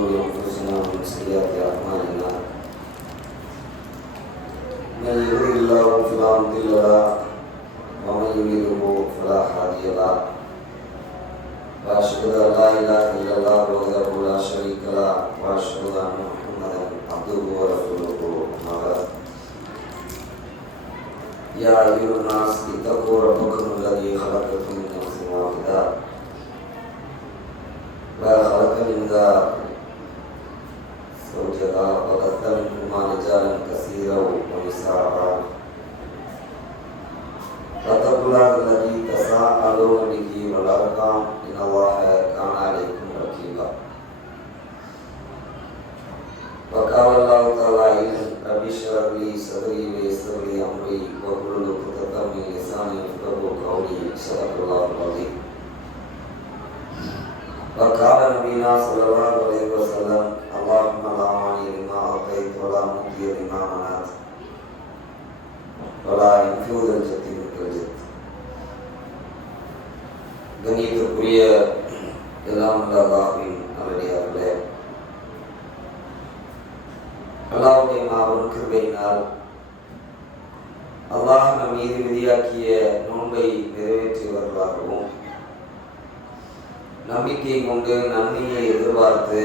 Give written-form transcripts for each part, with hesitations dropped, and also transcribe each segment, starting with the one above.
شرور أنفسنا ومن سيئات أعمالنا من يهده الله فلا مضل له ومن يضلله فلا هادي له وأشهد أن لا إله إلا الله وحده لا شريك له وأشهد أن محمدا عبده ورسوله أما بعد يا أيها الناس اتقوا ربكم الذي خلقكم من نفس واحدة وخلق منها زوجها وبث منهما رجالا كثيرا ونساء واتقوا الله الذي تساءلون به والأرحام إن الله كان عليكم رقيبا وقال الله تعالى رب اشرح لي صدري ويسر لي أمري واحلل عقدة من لساني يفقهوا قولي صدق الله العظيم وقال نبينا صلى الله عليه وسلم اللهم لا مانع لما أعطيت ولا معطي لما منعت ولا ينفع ذا الجد منك الجد. கண்ணியத்திற்குரிய எல்லாம் அல்லாஹ்வின் நல்லடியார்களே, அல்லாஹ்வுடைய மாபெரும் கிருபையினால் அல்லாஹ் நம் மீது விதியாக்கிய நோன்பை நிறைவேற்றியவர்களாகவும் நம்பிக்கை கொண்டு நன்மையை எதிர்பார்த்து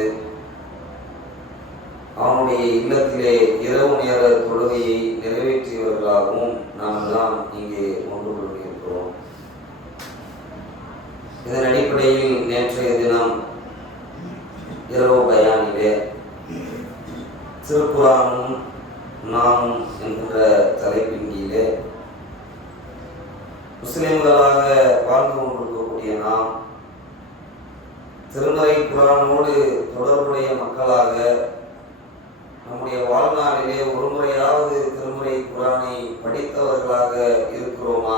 அவனுடைய இல்லத்திலே இரவு நேர தொழுகையை நிறைவேற்றியவர்களாகவும் நாம் எல்லாம் இங்கே ஒன்று கொண்டிருக்கிறோம். இதன் அடிப்படையில் நேற்றைய தினம் இரவு பயானிலே திருக்குரானும் நாமும் என்கின்ற தலைப்பின் கீழே முஸ்லிம்களாக வாழ்ந்து கொண்டிருக்கக்கூடிய நாம் திருமறை குரானோடு தொடர்புடைய மக்களாக நம்முடைய வாழ்நாளிலே ஒரு முறையாவது திருமறை குரானை படித்தவர்களாக இருக்கிறோமா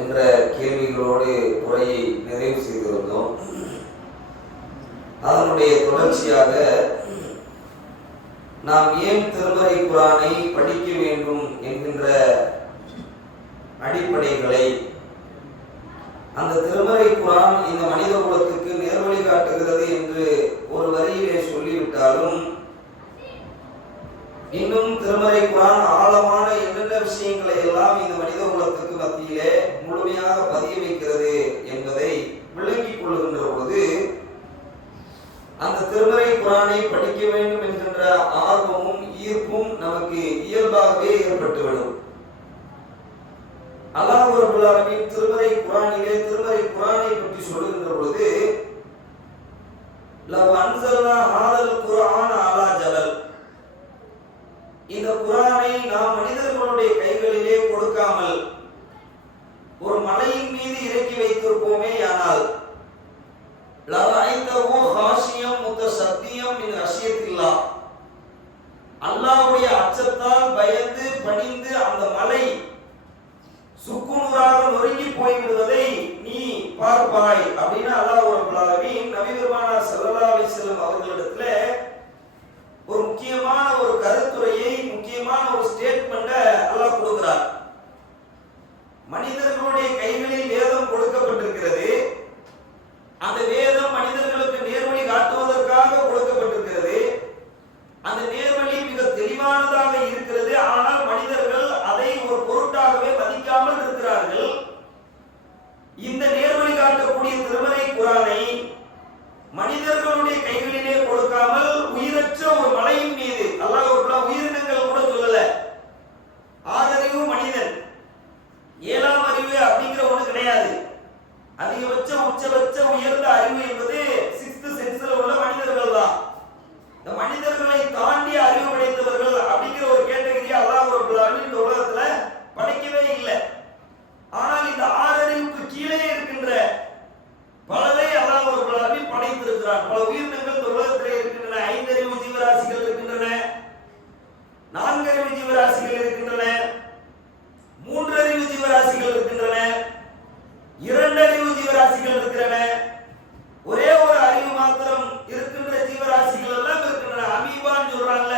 என்ற கேள்விகளோடு உரையை நிறைவு செய்திருந்தோம். அதனுடைய தொடர்ச்சியாக நாம் ஏன் திருமறை குரானை படிக்க வேண்டும் என்கின்ற அடிப்படைகளை, அந்த திருமறை குரான் இந்த மனித குலத்துக்கு நேர்வழி காட்டுகிறது என்று ஒரு வரியிலே சொல்லிவிட்டாலும் இன்னும் திருமறை குரான் ஆழமான என்னென்ன விஷயங்களை எல்லாம் இந்த மனித குலத்துக்கு மத்தியிலே முழுமையாக பதிய வைக்கிறது என்பதை விளங்கிக் கொள்கின்ற போது அந்த திருமறை குரானை படிக்க வேண்டும் என்கின்ற ஆர்வமும் ஈர்ப்பும் நமக்கு இயல்பாகவே ஏற்பட்டுவிடும். அல்லாஹ் ரப்பல் ஆலமீன் திருமறை குரானிலே திருமறை குரானை பற்றி சொல்லுகின்ற பொழுது லவ் அன்ஸல்னா ஹாதல் குர்ஆன அலா ஜபல், இந்த குர்ஆனை நாம் மனிதர்களுடைய கைகளிலே கொடுக்காமல் ஒரு மலையின் மீது இறக்கி வைத்திருப்போமே ஆனால் லரைதஹு ஹாஷியம் முத்தசத்தியம் மின் ஹஷியத்தில்லாஹ், அல்லாஹ்வுடைய அச்சத்தால் பயந்து பணிந்து அந்த மலை சுக்குநூறாக நொறுங்கி போய்விடுவதை நீ பார்ப்பாய் அப்படின்னு அல்லாஹ் ரப்பல் ஆலமீன் நபி பெருமானார் ஸல்லல்லாஹு அலைஹி வஸல்லம் அவர்களிடத்துல ஒரு முக்கியமான ஒரு கருத்துரையை, முக்கியமான ஒரு ஸ்டேட்மெண்ட்டை அல்லாஹ் கொடுக்கிறார். மனிதர்களுடைய கைகளில் வேதம் கொடுக்கப்பட்டிருக்கிறது. அந்த வேதம் மனிதர்களுக்கு நேர்வழி காட்டுவதற்காக கொடுக்கப்பட்டிருக்கிறது. அந்த நேர்வழி மிக தெளிவானதாக இருக்கிறது. ஆனால் மனிதர்கள் அதை ஒரு பொருட்டாகவே மதிக்காமல் இருக்கிறார்கள். இந்த நேர்வழி காட்டக்கூடிய திருமறை குரானை மனிதர்களுடைய கைகளிலே கொடுக்காமல் உயிரற்ற ஒரு மலையின் மீது, அல்லாஹ் உயிரினங்கள் கூட சொல்லல, ஆறறிவு மனிதன், ஏழாம் அறிவு அப்படிங்கிற ஒண்ணு கிடையாது. அதிகபட்ச உச்சபட்ச உயர்ந்த அறிவு என்பது 6th சென்ஸ்ல உள்ள மனிதர்கள் தான். இந்த மனிதர்களை தாண்டி அறிவு படைத்தவர்கள் அப்படிங்கிற ஒரு கேட்டகரி அல்லாஹ் ரப்பல் ஆலமீன் இந்த உலகத்துல படைக்கவே இல்லை. ஆனால் இந்த ஆறறிவுக்கு கீழே இருக்கின்ற பலரை அல்லாஹ் ரப்பல் ஆலமீன் படைத்திருக்கிறார். பல உயிரினங்கள் இந்த உலகத்திலே இருக்கின்றன. 5 அறிவு ஜீவராசிகள் இருக்கின்றன, 4 அறிவு ஜீவராசிகள் இருக்கின்றன, 3 அறிவு ஜீவராசிகள் இருக்கின்றன, 2 அறிவு ஜீவராசிகள் இருக்கின்றன, ஒரே ஒரு அறிவு மாத்திரம் இருக்கின்ற ஜீவராசிகள் எல்லாம் இருக்கின்றன. அமீபான்னு சொல்றாங்கல்ல,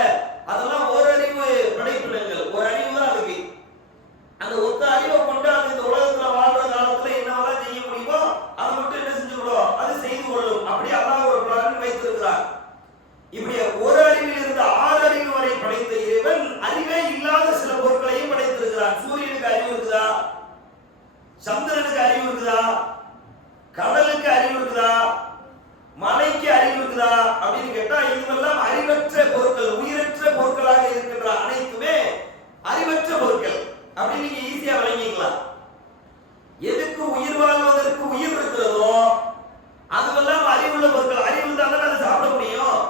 அதெல்லாம் ஒரு அறிவு படைப்பினங்கள், ஒரு அறிவு தான் அதுக்கு. அந்த ஒத்த அறிவை கொண்டு அது இந்த உலகத்துல வாழ்ற காலத்துல என்னவெல்லாம் செய்ய முடியுமோ அதை மட்டும் என்ன செஞ்சு விடும், அது செய்து கொள்ளும். அப்படி அல்லாஹ் ஒரு படைத்திருக்கிறார். இப்படி ஒரு அறிவில் இருந்து 6 அறிவு வரை படைத்த இறைவன் அறிவே இல்லாத சில பொருட்களையும் படைத்திருக்கிறார். சூரியனுக்கு அறிவு இருக்குதா? சந்திரனுக்கு அறிவு இருக்குதா? கடலுக்கு அறிவு இருக்குதா? மலைக்கு அறிவு இருக்குதா அப்படின்னு கேட்டா இதுவெல்லாம் அறிவற்ற பொருட்கள், உயிரற்ற பொருட்களாக இருக்கின்ற அனைத்துமே அறிவற்ற பொருட்கள் அப்படின்னு நீங்க ஈஸியா விளங்கிக்கலாம். எதுக்கு உயிர் வாழ்வதற்கு உயிர் இருக்கிறதோ அதுவெல்லாம் அறிவுள்ள பொருட்கள். அறிவு இருந்தால் தானே அதை சாப்பிட முடியும்,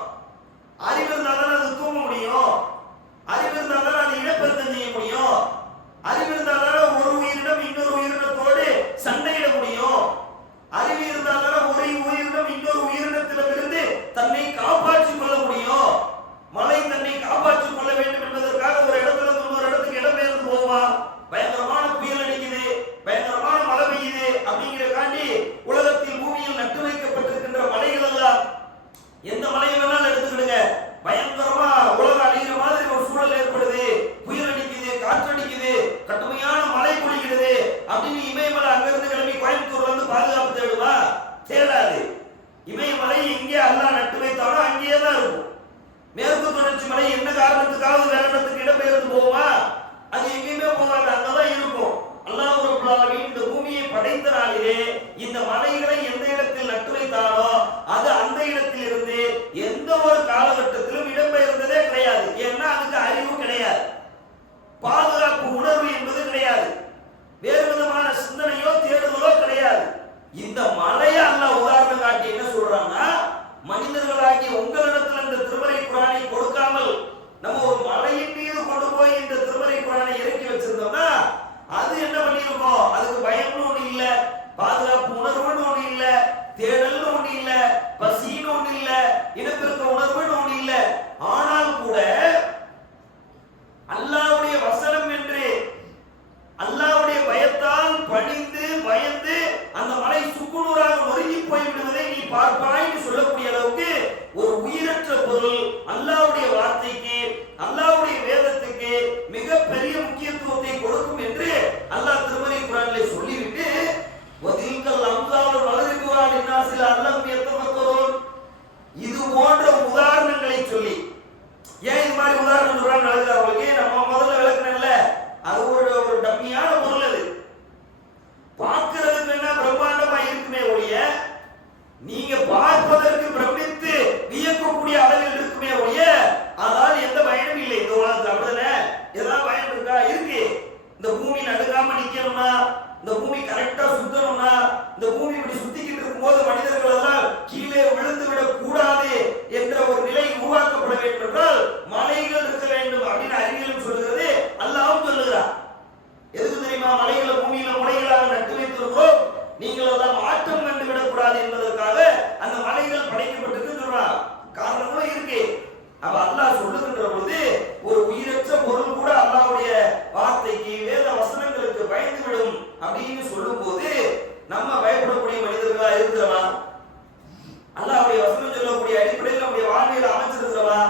அறிவு இருந்தால் தானே அது தூங்க முடியும், அறிவு இருந்தால் தானே அதை இனப்பெருக்கம் செய்ய முடியும், அறிவு இருந்தால் தானே ஒரு உயிரினம் இன்னொரு உயிரினத்தோடு சண்டையிட முடியும், அறிவு இருந்தால் தானே ஒரு உயிரினம் இன்னொரு உயிரினத்திலிருந்து தன்னை காப்பாற்றிக் கொள்ள முடியும். மலை தன்னை காப்பாற்றிக் கொள்ள வேண்டும் என்பதற்காக ஒரு இடத்துல இன்னொரு இடத்துக்கு இடம்பெயர்ந்து போவா? பயங்கரமான புயல் அடிக்குது, பயங்கரமான மழை பெய்யுது அப்படிங்கிறக்காண்டி உலகத்தில் பூமியில் நட்டு வைக்கப்பட்டிருக்கின்ற மலைகள் எல்லாம் எந்த மலையை வேணாலும் எடுத்துக்கிடுங்க, பயங்கரமா உலகம் அழிகிற மாதிரி ஒரு சூழல் ஏற்படுது, புயல் அடிக்குது, காற்று அடிக்குது, கடுமையான மழை பொழிகிறது அப்படின்னு இமயமலை அங்கிருந்து கிளம்பி கோயம்புத்தூர்ல இருந்து பாதுகாப்பு தேடுவா? தேடாது. இமயமலை எங்கே அல்லாஹ் நட்டு வைத்தாலும் அங்கேயே தான் இருக்கும். மேற்கு தொடர்ச்சி மலை என்ன காரணத்துக்காவது வேற இடத்துக்கு இடம்பெயர்ந்து போகுமா? அது எங்கேயுமே போகாது, அங்கதான் இருக்கும். அல்லாஹ் ரப்பல் ஆலமீன் இந்த பூமியை படைத்த நாளிலே இந்த மலைகளை எந்த இடத்தில் நட்டு வைத்தாலோ அது அந்த இடத்தில் இருந்து எந்த ஒரு காலகட்டத்திலும் இடம்பெயர்ந்ததே கிடையாது. ஏன்னா அதுக்கு அறிவு கிடையாது, பாதுகாப்பு உணர்வு என்பது கிடையாது, வேறு விதமான சிந்தனையோ தேடுதலோ கிடையாது. இந்த மலையை அல்லாஹ் உதாரணம் காட்டி என்ன சொல்றாங்கன்னா, மனிதர்களாகிய உங்களிடத்தில் இந்த திருமறை குர்ஆனை கொடுக்காமல் நம்ம ஒரு மலையின் மீது கொண்டு போய் இந்த திருமறை குர்ஆனை இறக்கி வச்சிருந்தோம்னா அது என்ன பண்ணிருக்கோம்? அதுக்கு பயம்னு ஒண்ணு இல்ல, பாதுகாப்பு உணர்வுன்னு ஒண்ணு இல்ல, தேடல்னு ஒண்ணு இல்ல, பசின்னு ஒண்ணு இல்ல, இனப்பெருக்க உணர்வுன்னு ஒண்ணு இல்ல. ஆனால் கூட அல்லாஹ்வுடைய வசனம் என்று அல்லாஹ்வுடைய பயத்தால் பணிந்து பயந்து அந்த மலை சுக்குநூறாக நொறுங்கி போய்விடுவதை நீ பார்ப்பாய்னு சொல்லக்கூடிய அளவுக்கு ஒரு உயிரற்ற பொருள் அல்லாஹ்வுடைய வார்த்தைக்கு, அல்லாஹ்வுடைய வேதத்துக்கு மிகப்பெரிய முக்கியத்துவத்தை கொடுக்கும் என்று அல்லாஹ் திருமறை குர்ஆனிலே சொல்லிவிட்டு வதில்கல் அம்சாலு வலரிபுவா லின்னாஸில் அல்லம் யத்தஃபக்கரூன் இது போன்ற உதாரணங்களை சொல்லி, ஏன் இது மாதிரி உதாரணம் சொல்றாங்க அவங்களுக்கு நம்ம முதல்ல விளக்கணும்ல, அது ஒரு டம்மியான பொருள். அது பார்க்கிறதுக்கு என்ன பிரம்மாண்டமா இருக்குமே ஒழிய நீங்க பார்ப்பதற்கு பிரமித்து வியக்கக்கூடிய அளவில் இருக்குமே ஒழிய அதால் எந்த பயனும் இல்லை இந்த உலகத்துல. அப்படிதானே? ஏதாவது பயன் இருக்கா? இருக்கு. இந்த பூமி நடுங்காம நிக்கணும்னா, இந்த பூமி கரெக்டா சுத்தணும்னா, இந்த பூமி இப்படி சுத்திக்கிட்டு இருக்கும்போது மனிதர்கள் எல்லாம் கீழே விழுந்து விடக் கூடாது என்ற ஒரு நிலை உருவாக்கப்பட வேண்டும் என்றால் மலைகள் இருக்க வேண்டும் அப்படின்னு அறிவியலும் சொல்லுகிறது, அல்லாஹ்வும் சொல்லுகிறார். எதுக்கு தெரியுமா? மலைகளை பூமியில முளைகளாக நட்டு வைத்திருக்கிறோம், நீங்கள் எல்லாம் ஆட்டம் கண்டு விடக்கூடாது என்பதற்காக அந்த மலைகள் படைக்கப்பட்டிருக்கு சொல்றார். காரணங்களும் இருக்கு. அப்ப அல்லாஹ் சொல்லுகின்ற பொழுது ஒரு உயிரற்ற பொருள் கூட அல்லாஹ்வுடைய வார்த்தைக்கு வேத வசனங்களுக்கு பயந்து விடும் அப்படின்னு சொல்லும் போது நம்ம பயப்படக்கூடிய மனிதர்களா இருக்கிறவா? அல்லாஹ்வுடைய வசனம் சொல்லக்கூடிய அடிப்படையில் நம்முடைய வாழ்க்கையில அமைச்சிருக்கிறவா?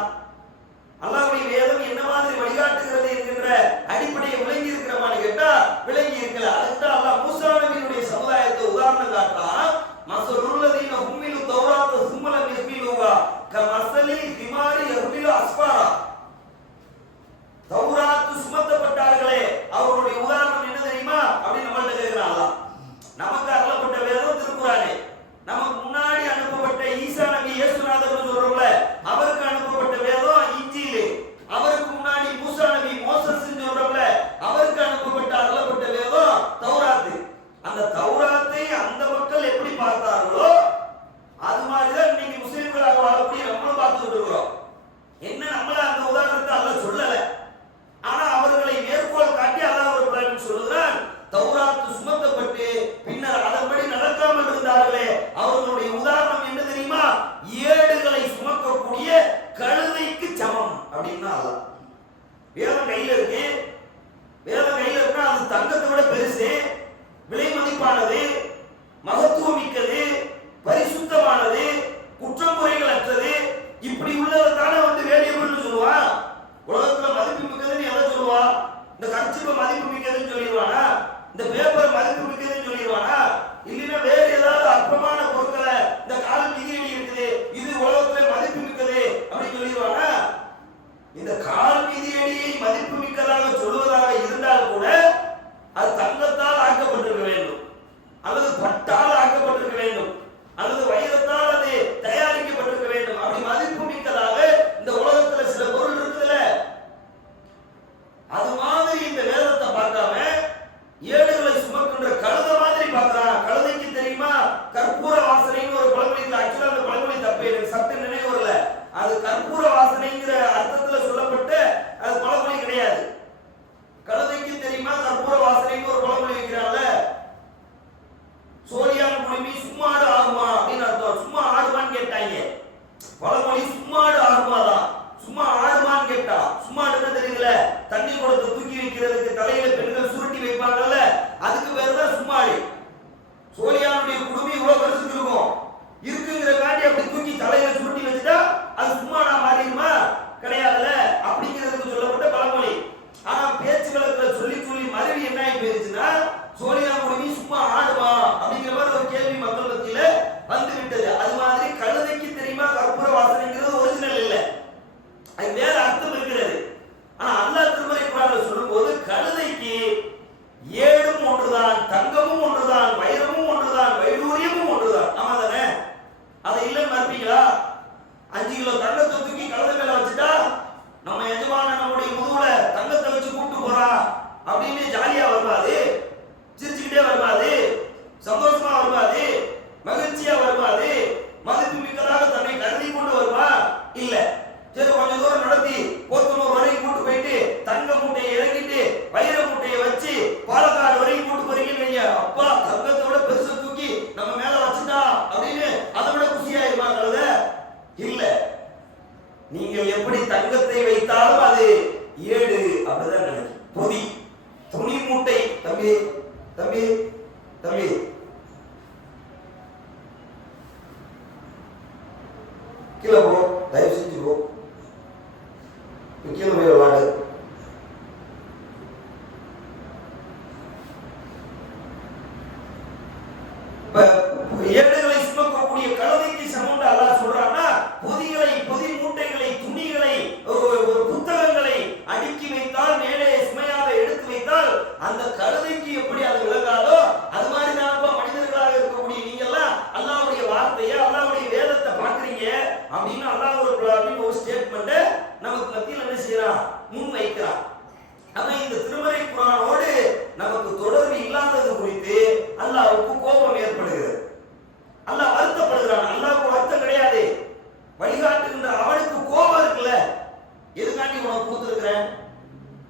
அல்லாஹ்வுடைய வேதம் என்ன மாதிரி வழிகாட்டுகிறது என்கின்ற அடிப்படையை விளங்கி இருக்கிறமான்னு கேட்டா விளங்கி இருக்கல. அதுக்கு அல்லாஹ் மூசா நபியுடைய சமுதாயத்தை உதாரணம் காட்டுறான். மஸலுல்லதீன ஹும்மிலு தௌராத்த சும்ம லம் யஹ்மிலுஹா கமஸலில் ஹிமாரி யஹ்மிலு அஸ்ஃபாரா. தௌராத் சுமத்தப்பட்டார்களே அவர்களுடைய உதாரணம் என்ன தெரியுமா அப்படின்னு நம்மள்ட்ட கேட்கிறான் அல்லாஹ். நமக்கு அருளப்பட்ட வேதம் திருக்குர்ஆனே, நமக்கு முன்னாடி அனுப்பப்பட்ட ஈசா நபி இயேசுநாதர்னு சொல்றோம்ல அவருக்கு அனுப்பப்பட்ட வேதம் இன்ஜீல், அவருக்கு முன்னாடி மூசா நபி மோசஸ் சொல்றோம்ல அவருக்கு அனுப்பப்பட்ட அருளப்பட்ட வேதம் தௌராத். அந்த தௌராத்தை அந்த மக்கள் எப்படி பார்த்தார்களோ அது மாதிரிதான் இன்னைக்கு முஸ்லிம்களாக வாழக்கூடிய நம்மளும் பார்த்துட்டு இருக்கிறோம். என்ன நம்மள அந்த உதாரணத்தை அல்லாஹ் சொல்லல, ஆனா அவர்களை மேற்கோள் காட்டி அல்லாஹ் ஒரு பிரான் சொல்லுகிறான். தௌராத் சுமத்தப்பட்டு பின்னர் அதன்படி நடக்காமல் இருந்தார்களே அவர்களுடைய உதாரணம் என்ன தெரியுமா? ஏடுகளை சுமக்கக்கூடிய கழுதைக்கு சமம் அப்படின்னா அல்லாஹ். வேதம் கையில இருக்கு, வேதம் கையில இருக்கா, அது தங்கத்தை விட பெருசு, விலை மதிப்பானது, மகத்துவம் மிக்கது, பரிசுத்தமானது, குற்றமுறைகள் அற்றது. இப்படி உள்ளதான வந்து வேரியபிள்னு சொல்லுவா. உலகத்துல மதிப்பு மிக்கதுன்னு எதை சொல்லுவா? இந்த கர்ச்சிப்பை மதிப்பு மிக்கதுன்னு சொல்லிடுவானா? இந்த பேப்பர் மதிப்பு மிக்கதுன்னு சொல்லிடுவானா? இல்லைன்னா வேற ஏதாவது அற்பமான பொருட்களை இந்த கால் மிதியடி இருக்குது இது உலகத்துல பழமொழி சும்மாடு ஆடுமாதான். சும்மா ஆடுமான்னு கேட்டா சும்மா என்ன தெரியல, தண்ணி குடத்தை தூக்கி வைக்கிறதுக்கு தலையில பெண்கள் சுருட்டி வைப்பாங்கல்ல, அதுக்கு பேர் தான் சும்மாடு. சோழியானுடைய குடுமி இவ்வளவு பெருசுக்கு இருக்கும், இருக்குங்கிற காட்டி அப்படி தூக்கி தலையில சுருட்டி வச்சுட்டா அது சும்மாடா மாறிடுமா? கிடையாதுல. அப்படிங்கிறதுக்கு சொல்லப்பட்ட பழமொழி. ஆனா பேச்சு வழக்குல சொல்லி சொல்லி மருவி என்ன ஆகி போயிருச்சுன்னா, சோழியா குடுமி சும்மா ஆடுமா அப்படிங்கிற மாதிரி ஒரு கேள்வி மக்கள் மத்தியில வந்து விட்டது. அது மாதிரி கழுதைக்கு தெரியுமா கற்பூர வாசனைங்கிறது ஒரிஜினல் இல்லை, அது வேற அர்த்தம் இருக்கிறது. ஆனா அல்லாஹ் திருமறை குர்ஆன்ல சொல்லும்போது கழுதைக்கு ஏடும் ஒன்றுதான், தங்கமும் ஒன்றுதான், வைரமும் ஒன்றுதான், வைடூரியமும் ஒன்றுதான். ஆமா தானே? அதை இல்லைன்னு மறுப்பீங்களா? 5 கிலோ தங்கத்தை தூக்கி கழுதை மேல வச்சுட்டா நம்ம எஜமான நம்முடைய முதுகுல தங்கத்தை வச்சு கூப்பிட்டு போறா அப்படின்னு ஜாலியா வருவாது, சிரிச்சுக்கிட்டே வருவாது, சந்தோஷமா வருவாது, மகிழ்ச்சியா வருவாது, மதிப்பு மிக்கதாக தன்னை கருதி கொண்டு வருவா? இல்ல. சரி, கொஞ்சம் தூரம் நடத்தி போத்தனூர் வரைக்கும் கூட்டு போயிட்டு தங்க மூட்டையை இறங்கிட்டு வைர மூட்டையை வச்சு பாலக்காடு வரைக்கும் கூட்டு போறீங்க, அப்பா தங்கத்தை விட பெருசு தூக்கி நம்ம மேல வச்சுட்டா அப்படின்னு அதை விட குஷியாயிருமா கழுத? இல்ல. நீங்கள் எப்படி தங்கத்தை வைத்தாலும் அது ஏடு அப்படிதான் நினைக்கும். பொதி துணி மூட்டை. தம்பி தம்பி தம்பி கீழே போ, தயவு செஞ்சு போ, கீழே போய் விளாடு. ஏடுகளை சுமக்கக்கூடிய கழுதைக்கு சமம் அல்லாஹ் சொல்றான்னா, பொதிகளை, பொதி மூட்டைகளை, துணிகளை, ஒரு புத்தகங்களை அடுக்கி வைத்தால், மேலே சுமையாக எடுத்து வைத்தால் அந்த கழுதைக்கு எப்படி அது விளங்காதோ அது மாதிரி தான் மனிதர்களாக இருக்கக்கூடிய நீங்க எல்லாம் அல்லாஹ்வுடைய வார்த்தையை, அல்லாஹ்வுடைய வேதத்தை பார்க்கறீங்க அப்படின்னு அல்லாஹ் ஒரு ஸ்டேட்மெண்ட் நமக்கு மத்தியில் என்ன செய்யறான், முன் வைக்கிறான். ஆனா இந்த திருமறை குர்ஆனோடு நமக்கு தொடர்பு இல்லாதது குறித்து அல்லாஹ்வுக்கு கோபம் ஏற்படுகிறது. அல்லாஹ் வருத்தப்படுகிறான். அல்லாஹ்வுக்கு வருத்தம் கிடையாது, வழிகாட்டுகின்ற அவனுக்கு கோபம் இருக்குல்ல. எதுக்காண்டி உனக்கு கொடுத்துருக்கிறேன்?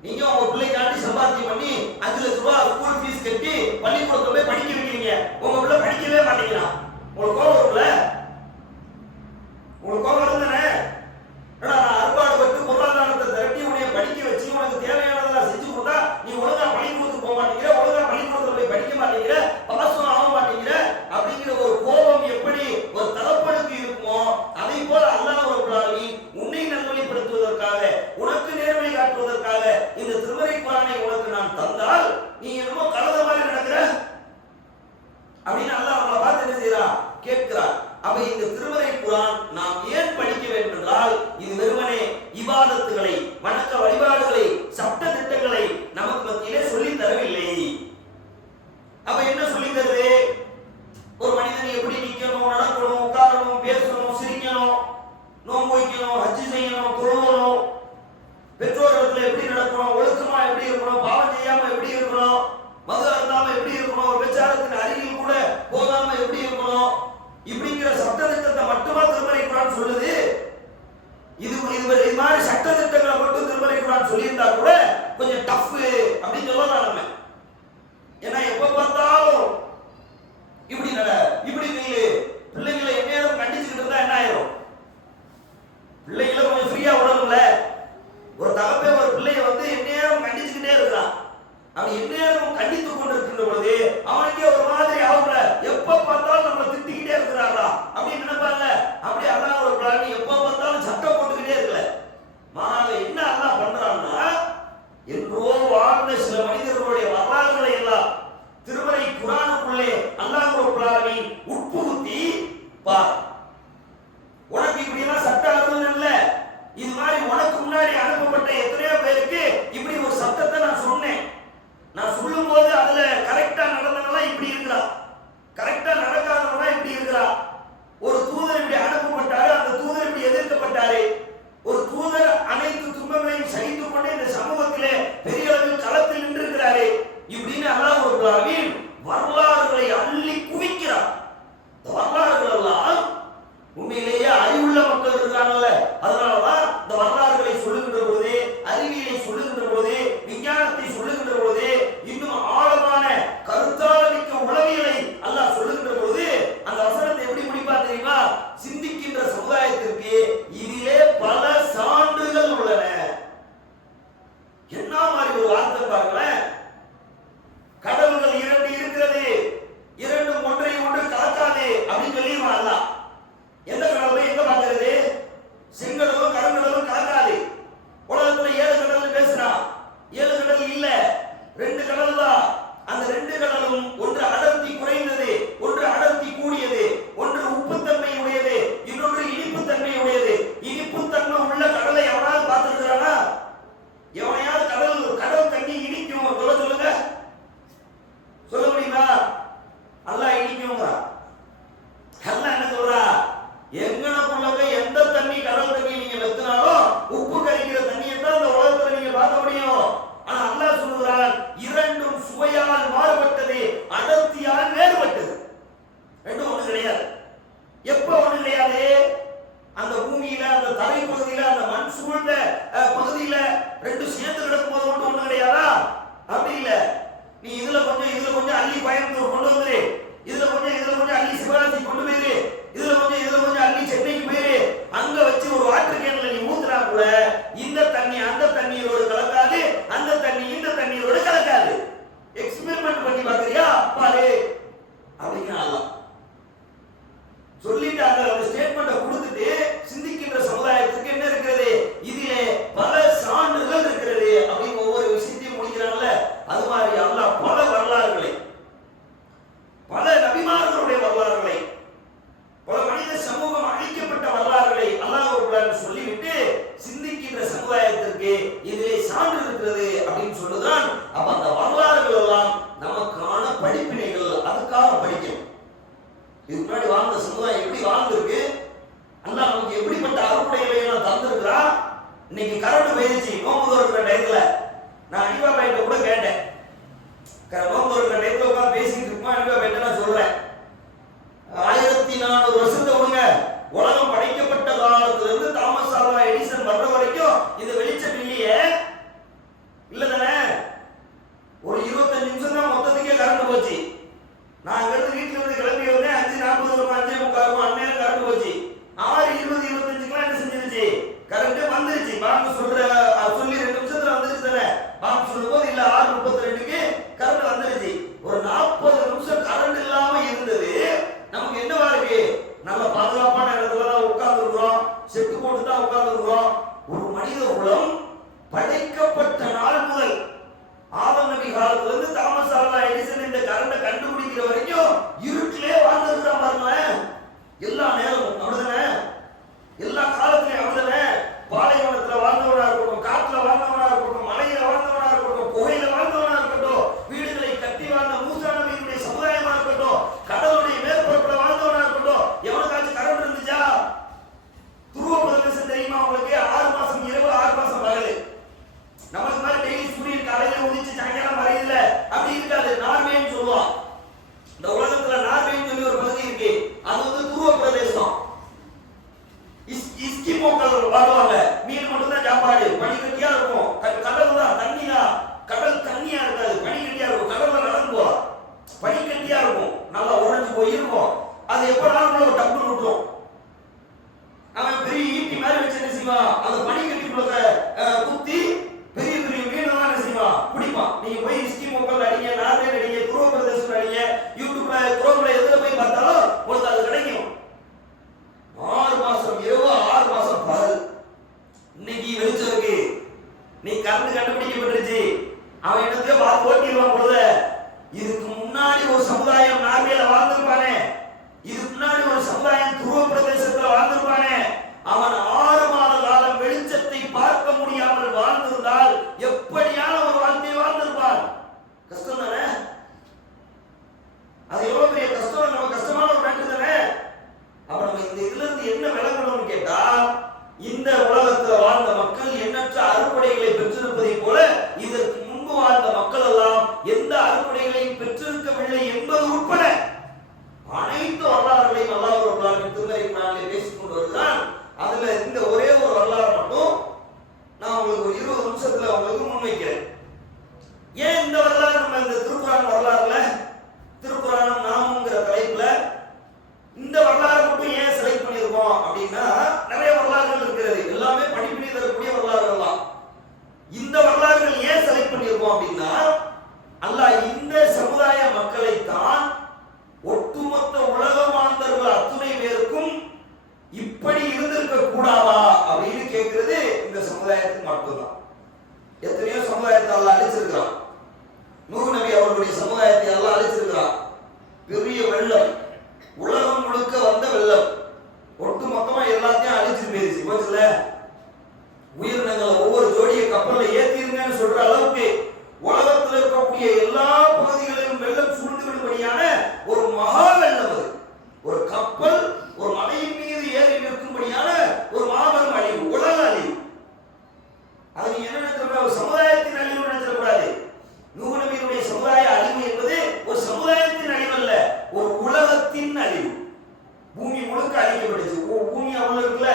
நீங்க உங்க பிள்ளைக்காண்டி சம்பாத்தியம் பண்ணி 5 லட்சம் ரூபாய் ஸ்கூல் ஃபீஸ் கட்டி பள்ளிக்கூடத்துல போய் படிக்க வைக்கிறீங்க, உங்க பிள்ளை படிக்கவே மாட்டேங்கிறான். உங்களுக்கு கோபம் இருக்குல்ல? உங்களுக்கு கோபம் இருந்தானே? நான் அறுபாடுபட்டு பொருளாதாரத்தை திரட்டி உன்னை படிக்க வச்சு உனக்கு தேவையானதெல்லாம் செஞ்சு கொடுத்தா நீ ஒழுங்கா பள்ளிக்கூடத்துக்கு போக மாட்டேங்கிற, ஒழுங்கா பள்ளிக்கூடத்துல போய் படிக்க மாட்டேங்கிற, பாசம் ஆக மாட்டேங்கிற அப்படிங்கிற ஒரு கோபம் எப்படி ஒரு தகப்பனுக்கு இருக்குமோ அதை போல அல்லாஹ் ரப்பல் ஆலமீன் உன்னை நல்வழிப்படுத்துவதற்காக, உனக்கு நேர்வழி காட்டுவதற்காக இந்த திருமறை குர்ஆனை உனக்கு நான் தந்தால் நீ என்னமோ கழுதை மாதிரி நடக்கிற அப்படின்னு அல்லாஹ் அவங்களை பார்த்து என்ன செய்யறான், கேட்கிறான். அப்ப இந்த திருமறை குர்ஆன் நாம் ஏன் படிக்க வேண்டும் என்றால், இது வெறுமனே இபாதத்துகளை, வணக்க வழிபாடுகளை, சட்ட திட்டங்களை நமக்கு மத்தியிலே சொல்லி தரவில்லை. அப்ப என்ன சொல்லி தருது? ஒரு மனிதன் எப்படி நிக்கணும், நடக்கணும், உட்காரணும், பேசணும், சிரிக்கணும், நோன்பு வைக்கணும், ஹஜ் செய்யணும், தொழுகணும், பெற்றோர்களிடத்துல எப்படி நடக்கணும், ஒழுக்கமா எப்படி இருக்கணும், பாவம் செய்யாம எப்படி இருக்கணும், மது அருந்தாம எப்படி இருக்கணும், விபச்சாரத்தின் அருகில் கூட போகாம எப்படி இருக்கணும், இப்படிங்கிற சட்ட திட்டத்தை மட்டுமா திருமறை குர்ஆன் சொல்லுது? இது மாதிரி சட்ட திட்டங்களை மட்டும் திருமறை குர்ஆன் சொல்லியிருந்தா கூட கொஞ்சம் டஃப் அப்படின்னு சொல்லலாம் நம்ம. ஏன்னா எப்ப பார்த்தாலும் இப்படி நட, இப்படி நில்லு, பிள்ளைங்களை எந்நேரம் கண்டிச்சுக்கிட்டு இருந்தா என்ன ஆயிரும்? பிள்ளை தரை பகுதியில அந்த மண் சூழ்ந்த பகுதியில ரெண்டு சேர்ந்து கிடக்கும் போது ஒண்ணு கிடையாதா? அப்படி இல்ல. நீ இதுல கொஞ்சம் அள்ளி கோயம்புத்தூர் கொண்டு வந்துரு, இதுல கொஞ்சம் அள்ளி சிவராஜி கொண்டு போயிரு, இதுல கொஞ்சம் அள்ளி சென்னைக்கு போயிரு. அங்க வச்சு ஒரு வாட்டர் கேன்ல நீ ஊத்துனா கூட இந்த தண்ணி அந்த தண்ணீரோடு கலக்காது, அந்த தண்ணி இந்த தண்ணீரோடு கலக்காது. எக்ஸ்பெரிமெண்ட் பண்ணி பாக்குறியா பாரு அப்படிங்கிறாங்க. சொல்லிட்டு அந்த ஸ்டேட்மெண்ட்டை கொடுத்துட்டு சிந்திக்கின்ற சமுதாயத்துக்கு என்ன இருக்கிறது, இதிலே பல சான்றுகள் இருக்கிறது அப்படின்னு ஒவ்வொரு விஷயத்தையும் முடிக்கிறாங்கல்ல. அது மாதிரி அல்லாஹ் பல வரலாறுகளை, பல நபிமார்களுடைய வரலாறுகளை, பல மனித சமூகம் அழிக்கப்பட்ட வரலாறுகளை அல்லாஹ் சொல்லிவிட்டு சிந்திக்கின்ற சமுதாயத்திற்கு இதிலே சான்று இருக்கிறது அப்படின்னு சொல்லுதான். அப்ப அந்த வரலாறுகள் எல்லாம் நமக்கான படிப்பினைகள், அதுக்காக படிக்கணும். இதுக்கு முன்னாடி வாழ்ந்த சமுதாயம் எப்படி வாழ்ந்திருக்கு, அல்லாஹ் நமக்கு எப்படிப்பட்ட அருட்டைகளை எல்லாம் தந்திருக்கிறா. இன்னைக்கு கரண்ட் போயிடுச்சு நோம்பு இருக்கிற டயத்துல. நான் அனிவா பையன் கூட கேட்டேன், நோம்பு இருக்கிற டயத்துல உட்காந்து பேசிட்டு இருப்போம். அனிவா பையன் நான் சொல்றேன், 1400 வருஷத்தை விடுங்க, உலகம் படைக்கப்பட்ட காலத்துல இருந்து தாமஸ் ஆல்வா எடிசன் வர்ற வரைக்கும் இந்த வெளிச்சம் இல்லையே, இல்ல தானே? ஒரு 25 நிமிஷம் தான் மொத்தத்துக்கே கரண்ட் போச்சு. நான் இங்கிருந்து வீட்டுல இருந்து கிளம்பி வந்தேன் 5:40 5:45 அந்நேரம் கரண்ட் போச்சு. 6:20 25 என்ன செஞ்சிருச்சு, கரண்ட் வந்துருச்சு. பாம்பு சொல்லி 2 நிமிஷத்துல வந்துருச்சு தானே. பாம்பு சொல்லும் போது இல்ல 6:32க்கு கரண்ட் வந்துருச்சு. ஒரு 40 நிமிஷம் கரண்ட் இல்லாம இருந்தது. நமக்கு என்னவா இருக்கு, நல்ல பாதுகாப்பான இடத்துல தான் உட்கார்ந்து இருக்கிறோம், செட்டு போட்டு தான் உட்கார்ந்து இருக்கிறோம். ஒரு மனித குலம் படைக்கப்பட்ட நாள் முதல் ஆதம் நபி காலத்துல இருந்து தாமஸ் ஆல்வா எடிசன் இந்த கரண்ட கண்டுபிடிக்கிற வரைக்கும் இருட்டிலே வாழ்ந்துருக்கான் பாருங்களேன். எல்லா நேரமும் அப்படிதானே, எல்லா காலத்திலையும் அப்படிதானே. பாலைவனத்துல வாழ்ந்தவனா இருக்கட்டும், காட்டுல வாழ்ந்தவனா இருக்கட்டும், மலையில வாழ்ந்தவனா இருக்கட்டும், புகையில வாழ்ந்தவனா இருக்கட்டும், வீடுகளை கட்டி வாழ்ந்த மூசா நபியினுடைய சமுதாயமா இருக்கட்டும், கடலுடைய மேற்பரப்புல வாழ்ந்தவனா இருக்கட்டும், எவனுக்காச்சும் கரண்ட் இருந்துச்சா? துருவ பிரதேசம் தெரியுமா உங்களுக்கு? 6 மாசம் இரவு 6 மாசம் பகல். நமக்கு மாதிரி டெய்லி சூரியன் காலையில உதிச்சு சாயங்காலம் வரையில அப்படி இருக்காது. நார்வேன்னு சொல்லுவோம். இந்த உலகத்துல நார்வேன்னு சொல்லி ஒரு பகுதி இருக்கு, அது துருவ பிரதேசம். இஸ்கிமோக்கள் வருவாங்க, மீன் மட்டும் தான் சாப்பாடு, பனிக்கட்டியா இருக்கும். கடல் தான் தண்ணி தான், கடல் தண்ணியா இருக்காது, பனிக்கட்டியா இருக்கும். கடல்ல நடந்து போலாம், பனிக்கட்டியா இருக்கும், நல்லா உறைஞ்சு போய் இருக்கும். அது எப்படாலும் ஒரு டப்பு விட்டுரும். அவன் பெரிய ஈட்டி மாதிரி வச்சு என்ன செய்வான், அந்த பனிக்கட்டிக்குள்ள குத்தி பெரிய பெரிய மீனெல்லாம் என்ன செய்வான், பிடிப்பான். நீங்க போய் இஸ்கிமோக்கள் அடிங்க, நார்வே அடிங்க, துருவ பிரதேசம் அடிங்க, யூடியூப்ல குரோம்ல எதுல போய் பார்த்தாலும் உங்களுக்கு அது கிடைக்கும். 6 மாசம் இரவு 6 மாசம் பகல். இன்னைக்கு வெளிச்சம் இருக்கு, நீ கரண்ட் கண்டுபிடிக்கப்பட்டுருச்சு, அவன் என்னத்தையோ பார்த்து ஓட்டிடுவான் பொழுது. இதுக்கு முன்னாடி ஒரு சமுதாயம் நார்வேல வாழ்ந்திருப்பானே, இதுக்கு முன்னாடி ஒரு சமுதாயம் துருவ பிரதேசத்துல வாழ்ந்திருப்பானே, அவன் 6 மாத காலம் வெளிச்சத்தை பார்க்க முடியாமல் வாழ்ந்திருந்தால் எப்படியான ஒரு வாழ்க்கையை வாழ்ந்திருப்பான். கஷ்டம் தானே அது, எவ்வளவு பெரிய கஷ்டம், நம்ம கஷ்டமான ஒரு நாட்டு தானே. அப்ப நம்ம இந்த இதுல இருந்து என்ன விளங்கணும்னு கேட்டா, இந்த உலகத்துல வாழ்ந்த மக்கள் எண்ணற்ற அறுப்படைகளை பெற்றிருப்பதை போல இதற்கு முன்பு வாழ்ந்த மக்கள் எல்லாம் எந்த அறுப்படைகளையும் பெற்றிருக்கவில்லை என்பது உட்பட அனைத்து வரலாறுகளையும் அல்லாஹ் திருமறை குர்ஆனிலே பேசிக் கொண்டு வருகிறான். அதுல இந்த ஒரே ஒரு வரலாறு மட்டும் நான் உங்களுக்கு ஒரு 20 நிமிஷத்துல உங்களுக்கு முன்வைக்கிறேன். ஏன் இந்த வரலாறு நம்ம இந்த திருக்குர்ஆன் வரலாறுல, திருக்குர்ஆனும் நாமுங்கிற தலைப்புல இந்த வரலாறு மட்டும் ஏன் செலக்ட் பண்ணியிருக்கோம் அப்படின்னா, நிறைய வரலாறுகள் இருக்கிறது, எல்லாமே படிப்பினை தரக்கூடிய வரலாறுகள் தான். இந்த வரலாறுகள் ஏன் செலக்ட் பண்ணியிருக்கோம் அப்படின்னா, அல்லாஹ் இந்த சமுதாய மக்களை தான் ஒட்டுமொத்த உலக மாந்தர்கள் அத்துணை பேருக்கும் இப்படி இருந்திருக்க கூடாதா அப்படின்னு கேட்கிறது இந்த சமுதாயத்துக்கு மட்டும்தான். எத்தனையோ சமுதாயத்தை அல்லாஹ் அழிச்சிருக்கிறான். நூஹ் நபி அவர்களுடைய சமுதாயத்தை அல்லாஹ் அழிச்சிருக்கிறான். பெரிய வெள்ளம், உலகம் முழுக்க வந்த வெள்ளம், ஒட்டு மொத்தமா எல்லாத்தையும் அழிச்சிட்டு போயிருச்சு. போச்சுல, உயிரினங்களை ஒவ்வொரு ஜோடிய கப்பல்ல ஏத்திருங்கன்னு சொல்ற அளவுக்கு உலகத்தில் இருக்கக்கூடிய எல்லா பகுதிகளிலும் வெள்ளம் சூழ்ந்து விடும்படியான ஒரு மகா வெள்ளம். அது ஒரு கப்பல் ஒரு மலையின் மீது ஏறி நிற்கும்படியான ஒரு மாபெரும் அழிவு, உலக அழிவு. அது நீங்க என்ன நினைக்கிற, ஒரு சமுதாயத்தின் அழிவு நினைச்சிடக்கூடாது. நூஹ் நபியினுடைய சமுதாய அழிவு என்பது ஒரு சமுதாயத்தின் அழிவு அல்ல, ஒரு உலகத்தின் அழிவு. பூமி முழுக்க அழிக்கப்பட்டுச்சு. பூமி அவ்வளவு இருக்குல்ல,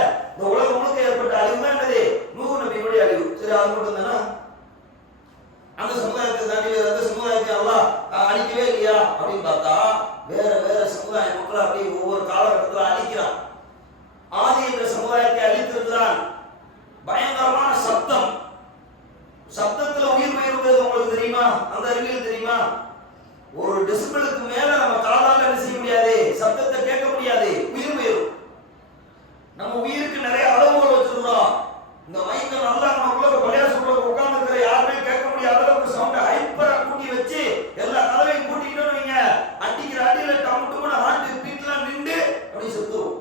சமுதாயத்தை அழித்திருக்கிறான். பயங்கரமான சப்தம், சப்தத்துல உயிர் போயிருக்கிறது உங்களுக்கு தெரியுமா? அந்த அறிவியல் தெரியுமா? ஒரு டெசிபிளுக்கு மேல நம்ம காதால என்ன செய்ய முடியாது, சப்தத்தை கேட்க முடியாது, உயிர் போயிடும். நம்ம உயிருக்கு நிறைய அளவுகள் வச்சிருக்கிறோம். இந்த மைக்க நல்லா நமக்குள்ள பழையாசுக்குள்ள உட்கார்ந்து இருக்கிற யாருமே கேட்க முடியாத அளவுக்கு சவுண்ட ஹைப்பரா கூட்டி வச்சு எல்லா கதவையும் கூட்டிட்டோம்னு வைங்க, அடிக்கிற அடியில டம் டும்னு ஹார்ட் பீட்லாம் நின்று அப்படி செத்துரும்.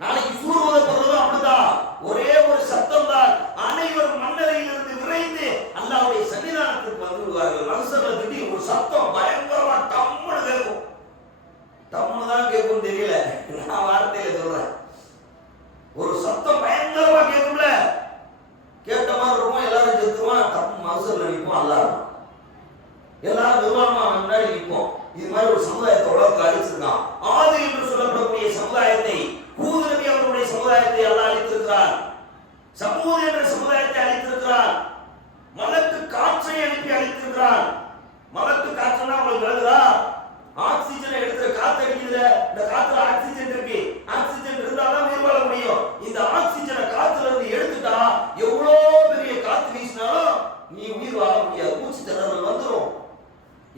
நாளைக்கு சூரிய பொருளும் அப்படிதான். ஒரே ஒரு சத்தம் தான், அனைவரும் மண்ணறையிலிருந்து விரைந்து அல்லாஹ்வுடைய சன்னிதானத்துக்கு வந்து விடுவார்கள். மனுஷர்கள் திடீர் ஒரு சத்தம் பயங்கரமா டம்முன்னு கேட்கும். டம்முன்னு தான் கேட்கும் தெரியல, நான் வார்த்தையில சொல்றேன். ஒரு சத்தம் பயங்கரமா கேட்கும்ல, கேட்ட மாதிரி இருக்கும். எல்லாரும் செத்துருவான், டப்பு மனுஷர்கள் நிற்போம், எல்லாரும் நிர்வாணமா முன்னாடி நிற்போம். இது மாதிரி ஒரு சமுதாயத்தை உலகத்தில் அழிச்சிருக்கான். ஆது என்று சொல்லப்படக்கூடிய சமுதாயத்தை, ஹூத் நபி அவர்களுடைய சமுதாயத்தை அல்லாஹ் அழித்திருக்கிறார். சமூத் என்ற சமுதாயத்தை அழித்திருக்கிறார். மலக்கு காற்றை அனுப்பி அழித்திருக்கிறார். மலக்கு காற்றுனா உங்களுக்கு விளங்குதா? ஆக்சிஜனை எடுக்கிற காத்து அடிக்குதுல, இந்த காத்துல ஆக்சிஜன் இருக்கு. ஆக்சிஜன் இருந்தாதான் உயிர் வாழ முடியும். இந்த ஆக்சிஜனை காத்துல இருந்து எடுத்துட்டா எவ்வளவு பெரிய காத்து வீசினாலும் நீ உயிர் வாழ முடியாது, மூச்சு திணறல் வந்துடும்.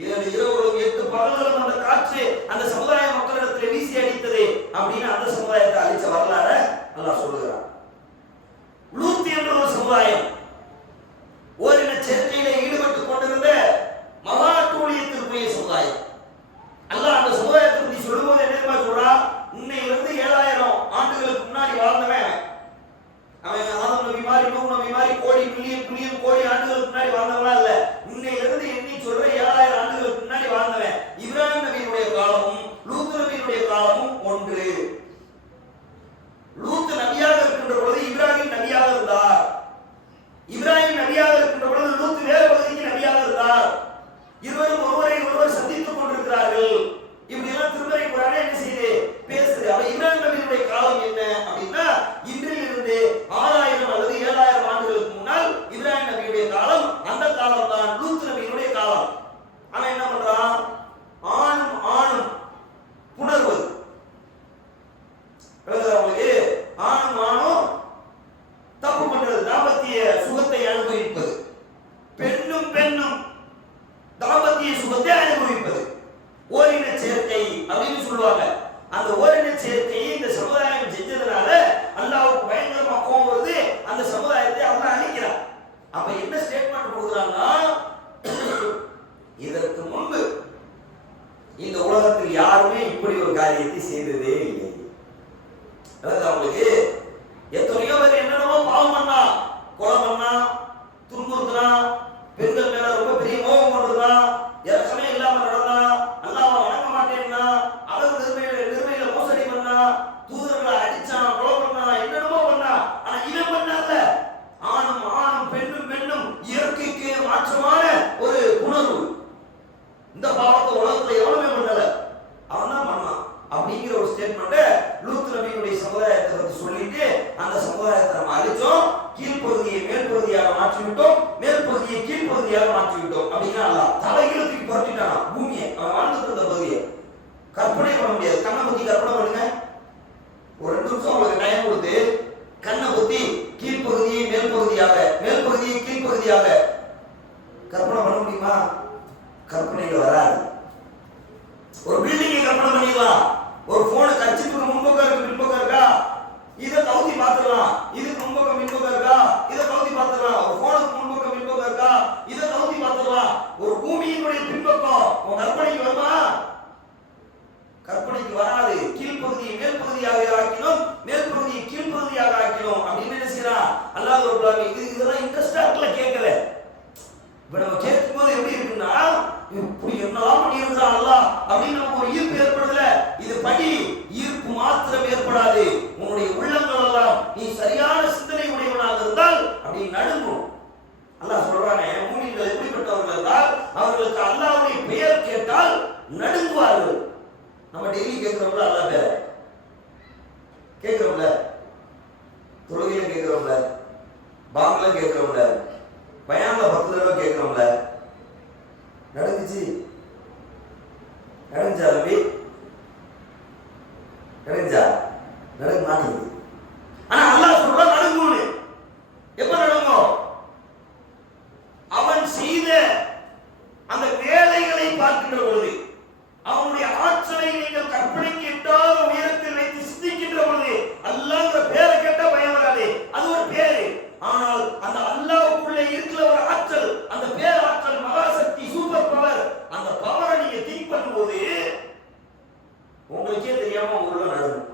7 இரவுகளும் 8 பகல்களும் அந்த காற்று அந்த சமுதாய மக்களிடத்தில் வீசி அடித்தது அப்படின்னு அந்த சமுதாயத்தை அழிச்ச வரலாறு அல்லாஹ் சொல்லுகிறார். லூத் என்ற ஒரு சமுதாயம் ஓரின சேர்க்கையில ஈடுபட்டுக் கொண்டிருந்த மகா டூழியத்திற்குரிய சமுதாயம். அல்லாஹ் அந்த சமுதாயத்தை பற்றி சொல்லும்போது என்ன சொல்றா, இன்னையிலிருந்து 7000 ஆண்டுகளுக்கு முன்னாடி வாழ்ந்தவன் அவன் ஆதம் நபி மாதிரி, நூஹ் நபி மாதிரி கோடி மில்லியன் கோடி ஆண்டுகளுக்கு முன்னாடி வாழ்ந்தவனா இல்ல. இன்னையிலிருந்து எண்ணி சொல்ற 7000 ஆண்டுகளுக்கு முன்னாடி வாழ்ந்தவன். இப்ராஹிம் நபியினுடைய காலமும் லூத் நபியினுடைய காலமும் ஒன்று. லூத் நபியாக இருக்கின்ற பொழுது இப்ராஹிம் நபியாக இருந்தார். இப்ராஹிம் நபியாக இருக்கின்ற பொழுது லூத் வேறு பகுதிக்கு நபியாக இருந்தார். இருவரும் ஒருவரை ஒருவர் சந்தித்துக் கொண்டிருக்கிறார்கள். இப்படி எல்லாம் திருமறை குர்ஆனே என்ன செய்யுது, பேசுது. அப்ப இப்ராஹிம் நபியினுடைய காலம் என்ன அப்படின்னா, இன்றிலிருந்து 6000 அல்லது 7000 ஆண்டுகளுக்கு முன்னால் இப்ராஹிம் நபியுடைய காலம். அந்த காலம் தான் லூத் நபியினுடைய காலம். அவன் என்ன பண்றான், ஆணும் புணர்வது. அவங்களுக்கு ஆணும் தப்பு பண்றது, தாம்பத்திய சுகத்தை அனுபவிப்பது. பெண்ணும் தாம்பத்திய சுகத்தை அனுபவிப்பது, ஓரின சேர்க்கை அப்படின்னு சொல்லுவாங்க. அந்த ஓரின சேர்க்கையை இந்த சமுதாயம் செஞ்சதுனால அல்லாஹ்வுக்கு பயங்கரமா கோபம் வருது. அந்த சமுதாயத்தை அல்லாஹ் அழிக்கிறான். அப்ப என்ன ஸ்டேட்மெண்ட் கொடுக்குறாங்கன்னா, இதற்கு முன்பு இந்த உலகத்தில் யாருமே இப்படி ஒரு காரியத்தை செய்ததே இல்லை. அதாவது அவங்களுக்கு எத்தனையோ பேர் என்னென்னமோ பாவம் பண்ணா, கொலை பண்ணா, துன்புறுத்தினா, பெண்கள் மேல ரொம்ப பெரிய மோகம் கொண்டிருந்தா, இறக்கமே இல்லாம நடந்தா, அல்லாஹ்வை வணங்க மாட்டேன்னா, அளவு நிர்மையில மோசடி பண்ணா, தூதர்களை அடிச்சான், கொலை பண்ணா, என்னென்னமோ பண்ணா. ஆனா இவன் பண்ணால, ஆணும் பெண்ணும் இயற்கைக்கு மாற்றமான ஒரு உணர்வு. இந்த பாவத்தை உலகத்துல எவ்வளவுமே பண்ணல, அவன் தான் பண்ணான் அப்படிங்கிற ஒரு ஸ்டேட்மெண்ட் லூத் நபியுடைய சமுதாயத்தை பத்தி சொல்லிட்டு, அந்த சமுதாயத்தை நம்ம அழிச்சோம், கீழ்ப்பகுதியை மேல் பகுதியாக மாற்றிவிட்டோம், மேல் பகுதியை கீழ்ப்பகுதியாக மாற்றிவிட்டோம் அப்படின்னா அல்லாஹ் தலைகீழ தூக்கி புரட்டிட்டானா பூமியை. அவன் வாழ்ந்துட்டு இருந்த பகுதியை கற்பனை பண்ண முடியாது. கண்ணை பத்தி கற்பனை பண்ணுங்க, ஒரு 2 நிமிஷம் உங்களுக்கு டைம் கொடுத்து கண்ணை பத்தி கீழ்ப்பகுதியை மேல் பகுதியாக, மேல் பகுதியை கீழ்ப்பகுதியாக கற்பனை பண்ண முடியுமா? கற்பனைகள் வராது. ஒரு பில்டிங்கை கற்பனை பண்ணிடலாம். ஒரு போன் கட்சிக்கு முன்பக்கம் இருக்கு, பின்பக்கம் இருக்கா, இதை கவுத்தி பார்த்துடலாம். இதுக்கு முன்பக்கம் பின்பக்கம் இருக்கா, இதை கவுத்தி பார்த்துடலாம். ஒரு போனுக்கு முன்பக்கம் பின்பக்கம் இருக்கா, இதை கவுத்தி பார்த்துடலாம். ஒரு பூமியினுடைய பின்பக்கம் உன் கற்பனைக்கு வருமா? கற்பனைக்கு வராது. கீழ்ப்பகுதியை மேல் பகுதியாக ஆக்கினோம், மேல் பகுதியை கீழ்ப்பகுதியாக ஆக்கினோம் அப்படின்னு என்ன செய்யறான் அல்லாஹ் ரப்பல் ஆலமீன். இதெல்லாம் இன்ட்ரெஸ்டா இருக்குல்ல கேட்கல. இப்ப நம்ம கேட்கும் போது எப்படி இருக்குன்னா, இப்படி என்னதான் பண்ணியிருக்கிறான் அல்லாஹ் அப்படின்னு நமக்கு ஒரு ஈர்ப்பு ஏற்படுதுல. இது படி ஈர்ப்பு மாத்திரம் ஏற்படாது, உன்னுடைய உள்ளங்கள் எல்லாம் நீ சரியான சிந்தனை உடையவனாக இருந்தால் அப்படி நடுங்கும். அல்லாஹ் சொல்றானே, மூமின்கள் எப்படிப்பட்டவர்கள் என்றால் அவர்களுக்கு அல்லாஹ்வுடைய பெயர் கேட்டால் நடுங்குவார்கள். நம்ம டெய்லி கேட்கிறோம்ல அல்லாஹ் பேரை, கேட்கிறோம்ல, தொழுகையில கேட்கிறோம்ல, பாங்க்ல கேட்கிறோம்ல, பயான்ல 10 தடவை கேட்கிறோம்ல. நடந்துச்சு, நடந்துச்சா தம்பி? நடந்துச்சா? நடக்குமா? மாட்டேங்குது. ஆனா அல்லாஹ் சொல்றான் நடுங்குன்னு. எப்ப நடுங்கும்? அவன் செய்த அந்த வேலைகளை பார்க்கின்ற பொழுது, அவனுடைய ஆற்றலை நீங்கள் கற்பனைக்கு எட்டாத உயரத்தில் வைத்து சிந்திக்கின்ற பொழுது, அல்லாஹ்ங்கிற பேரை கேட்டா பயம் வராது. அது ஒரு பேரு. ஆனால் அந்த அல்லாஹ்வுக்குள்ளே இருக்கிற ஒரு ஆற்றல், அந்த பேர் ஆற்றல், மகாசக்தி, சூப்பர் பவர், அந்த பவரை நீங்க திங்க் பண்ணும்போது உங்களுக்கே தெரியாம உள்ள நடக்கும்.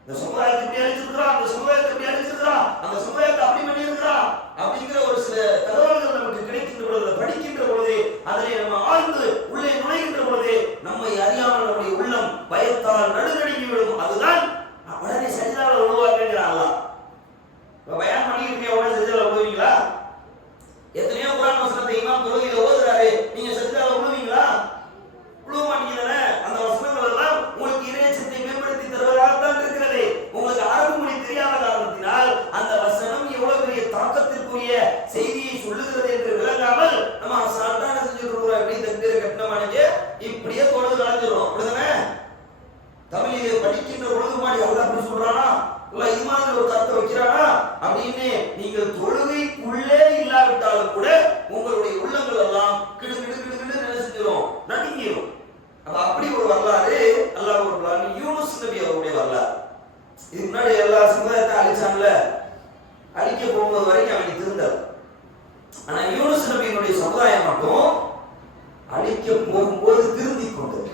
இந்த சமுதாயத்தை இப்படி அழிச்சிருக்கிறா, அந்த சமுதாயத்தை இப்படி அழிச்சிருக்கிறா, அந்த சமுதாயத்தை அப்படி பண்ணி இருக்கிறா அப்படிங்கிற ஒரு சில தகவல்கள் நமக்கு கிடைக்கின்ற பொழுது, படிக்கின்ற பொழுது, அதனை நம்ம ஆழ்ந்து உள்ளே நுழைகின்ற பொழுது நம்மை அறியாமல் நம்முடைய உள்ளம் பயத்தால் நடுநடுங்கி விடும். அதுதான் உடனே சஜிதாவில் விழுவாங்க அல்லாஹ். பயான் பண்ணிட்டு உடனே சஜிதாவில் விழுவீங்களா? எத்தனையோ குர்ஆன் வசனத்தை இமாம் தொழுகையில ஓதுறாரு, நீங்க சஜிதாவில் விழுவீங்களா? விழுவ மாட்டீங்க தானே? அந்த வசனங்கள் எல்லாம் உங்களுக்கு இறைச்சத்தை மேம்படுத்தி தருவதாகத்தான் இருக்கிறது. உங்களுக்கு அரபு மொழி தெரியாத காரணத்தினால் அந்த வசனம் எவ்வளவு பெரிய தாக்கத்திற்குரிய செய்தியை சொல்லுகிறது என்று விளங்காமல் நம்ம சாதாரண செஞ்சுட்டு இருக்கிறோம். எப்படி தக்பீர் கட்டணமானீங்க இப்படியே தொழுது கலந்துரும். அப்படிதானே? தமிழிலே படிக்கின்ற பொழுது மாடி அல்லாஹ் அப்படி சொல்றானா, இல்ல இது மாதிரி ஒரு கருத்தை வைக்கிறானா அப்படின்னு நீங்கள் தொழுகைக்குள்ளே இல்லாவிட்டாலும் கூட உங்களுடைய உள்ளங்கள் எல்லாம் கிடு கிடு கிடு கிடு நினைச்சிடும், நடுங்கிடும். அப்படி ஒரு வரலாறு அல்லாஹ் ஒரு யூனுஸ் நபி அவருடைய வரலாறு. இதுக்கு முன்னாடி எல்லா சமுதாயத்தை அழிச்சான்ல, அழிக்க போகும்போது வரைக்கும் அவனுக்கு திருந்தார். ஆனா யூனுஸ் நபியினுடைய சமுதாயம் மட்டும் அழிக்க போகும்போது திருந்தி கொண்டது.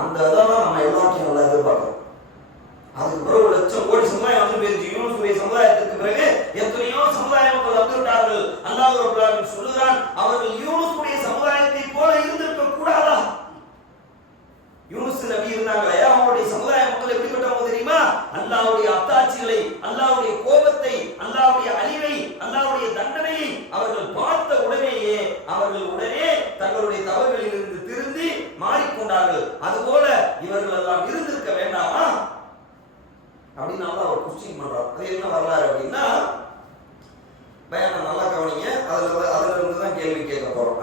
அந்த இதெல்லாம் நம்ம எல்லாத்தையும் நல்லா எதிர்பார்க்கிறோம். அதுக்கு பிறகு 1 லட்சம் கோடி சமுதாயம் வந்து போயிருச்சு. யூனுஸுடைய சமுதாயத்துக்கு பிறகு எத்தனையோ சமுதாய மக்கள் வந்துவிட்டார்கள். அல்லாஹ் ரப்பல் ஆலமீன் சொல்லுகிறான், அவர்கள் யூனுஸுடைய சமுதாயத்தை போல இருந்திருக்க கூடாதா? யூனுஸ் நபி இருந்தாங்களே, அவங்களுடைய சமுதாய மக்கள் எப்படிப்பட்டவங்க தெரியுமா? அல்லாஹ்வுடைய அத்தாட்சிகளை, அல்லாஹ்வுடைய கோபத்தை, அல்லாஹ்வுடைய அழிவை, அல்லாஹ்வுடைய தண்டனையை அவர்கள் பார்த்த உடனேயே அவர்கள் உடனே தங்களுடைய தவறுகளில் இருந்து திருந்தி மாறிக்கொண்டார்கள். அதுபோல இவர்கள் எல்லாம் இருந்திருக்க வேண்டாமா அப்படின்னு அல்லாஹ் ஒரு கொஸ்டின் பண்றார். அது என்ன வரலாறு அப்படின்னா, பயானை நல்லா கவனிங்க. அதுல இருந்து தான் கேள்வி கேட்க போறோம்.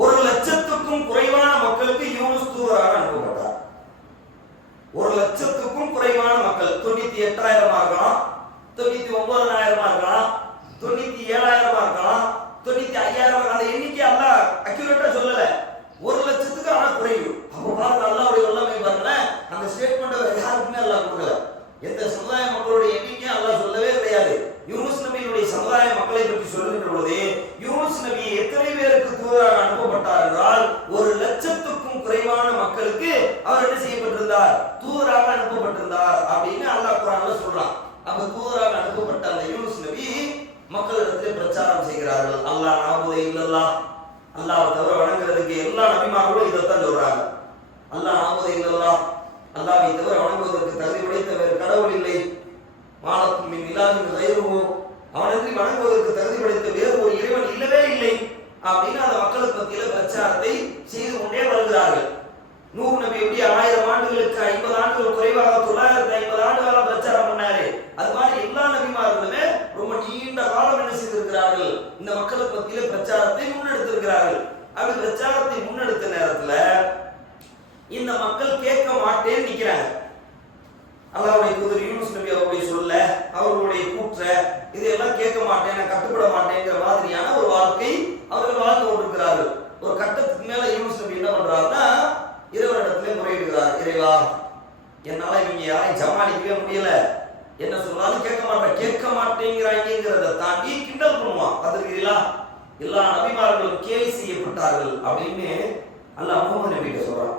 1 லட்சத்துக்கும் குறைவான மக்களுக்கு யூனுஸ் தூதராக அனுப்பப்பட்டார். 1 லட்சத்துக்கும் குறைவான மக்கள், 98,000 இருக்கலாம், 99,000 இருக்கலாம், 97,000 இருக்கலாம், 95,000. அந்த எண்ணிக்கை அல்லாஹ் அக்யூரேட்டா சொல்லல. 1 லட்சத்துக்கு ஆனா குறைவு. அப்ப பாருங்க அல்லாஹ்வுடைய வல்லமை பாருங்க. அந்த ஸ்டேட்மெண்ட் யாருக்குமே அல்லாஹ் கொடுக்கல. எந்த சமுதாய மக்களுடைய எண்ணிக்கை அல்லாஹ் சொல்லவே கிடையாது. யூனுஸ் நபியினுடைய சமுதாய மக்களை பற்றி சொல்லுகின்ற பொழுது, யூனுஸ் நபி எத்தனை பேருக்கு தூதராக அனுப்பப்பட்டார் என்றால் 1 லட்சத்துக்கும் குறைவான மக்களுக்கு அவர் என்ன செய்யப்பட்டிருந்தார்? தூதராக அனுப்பப்பட்டிருந்தார் அப்படின்னு அல்லாஹ் குர்ஆன்ல சொல்றான். அப்ப தூதராக அனுப்பப்பட்ட அந்த யூனுஸ் நபி மக்களிடத்தில் பிரச்சாரம் செய்கிறார்கள். அல்லாஹ் நாபுதே இல்லல்லாஹ், அல்லாஹ்வை தவிர வணங்குறதுக்கு எல்லா நபிமார்களும் இதைத்தான் சொல்றாங்க. அல்லாஹ் நாபுதே இல்லல்லாஹ், அல்லாஹ்வை தவிர வணங்குவதற்கு தகுதி படைத்த வேறு கடவுள் இல்லை. மாலக்கும் மின் இலாஹின் கைருஹு, அவனின்றி வணங்குவதற்கு தகுதி படைத்த வேறு ஒரு இறைவன் இல்லவே இல்லை அப்படின்னு அந்த மக்களுக்கு மத்தியில பிரச்சாரத்தை செய்து கொண்டே வருகிறார்கள். நூஹ் நபி எப்படி 1000 ஆண்டுகளுக்கு 50 ஆண்டுகள் குறைவாக 950 ஆண்டுகளா பிரச்சாரம் பண்ணாரு, அது மாதிரி எல்லா நபிமார்களுமே ரொம்ப நீண்ட காலம் என்ன செய்திருக்கிறார்கள்? இந்த மக்களுக்கு மத்தியில பிரச்சாரத்தை முன்னெடுத்திருக்கிறார்கள். அப்படி பிரச்சாரத்தை முன்னெடுத்த நேரத்துல இந்த மக்கள் கேட்க மாட்டேன்னு நிக்கிறாங்க. அல்லாஹ்வுடைய தூதர் யூனுஸ் நபி அவருடைய சொல்ல, அவர்களுடைய கூற்ற இதெல்லாம் கேட்க மாட்டேன், நான் கட்டுப்பட மாட்டேங்கிற மாதிரியான ஒரு வாழ்க்கை அவர்கள் வாழ்ந்து கொண்டிருக்கிறார்கள். ஒரு கட்டத்துக்கு மேல யூனுஸ் நபி என்ன பண்றாருன்னா, இறைவனிடத்திலே முறையிடுகிறார். இறைவா, என்னால இவங்க யாரையும் சமாளிக்கவே முடியல, என்ன சொன்னாலும் கேட்க மாட்டேங்கிறாங்கிறத தாண்டி கிண்டல் பண்ணுவான். பார்த்துருக்கிறீங்களா? எல்லா நபிமார்களும் கேலி செய்யப்பட்டார்கள் அப்படின்னு அல்லாஹ் முஹம்மது நபிகிட்ட சொல்றான்.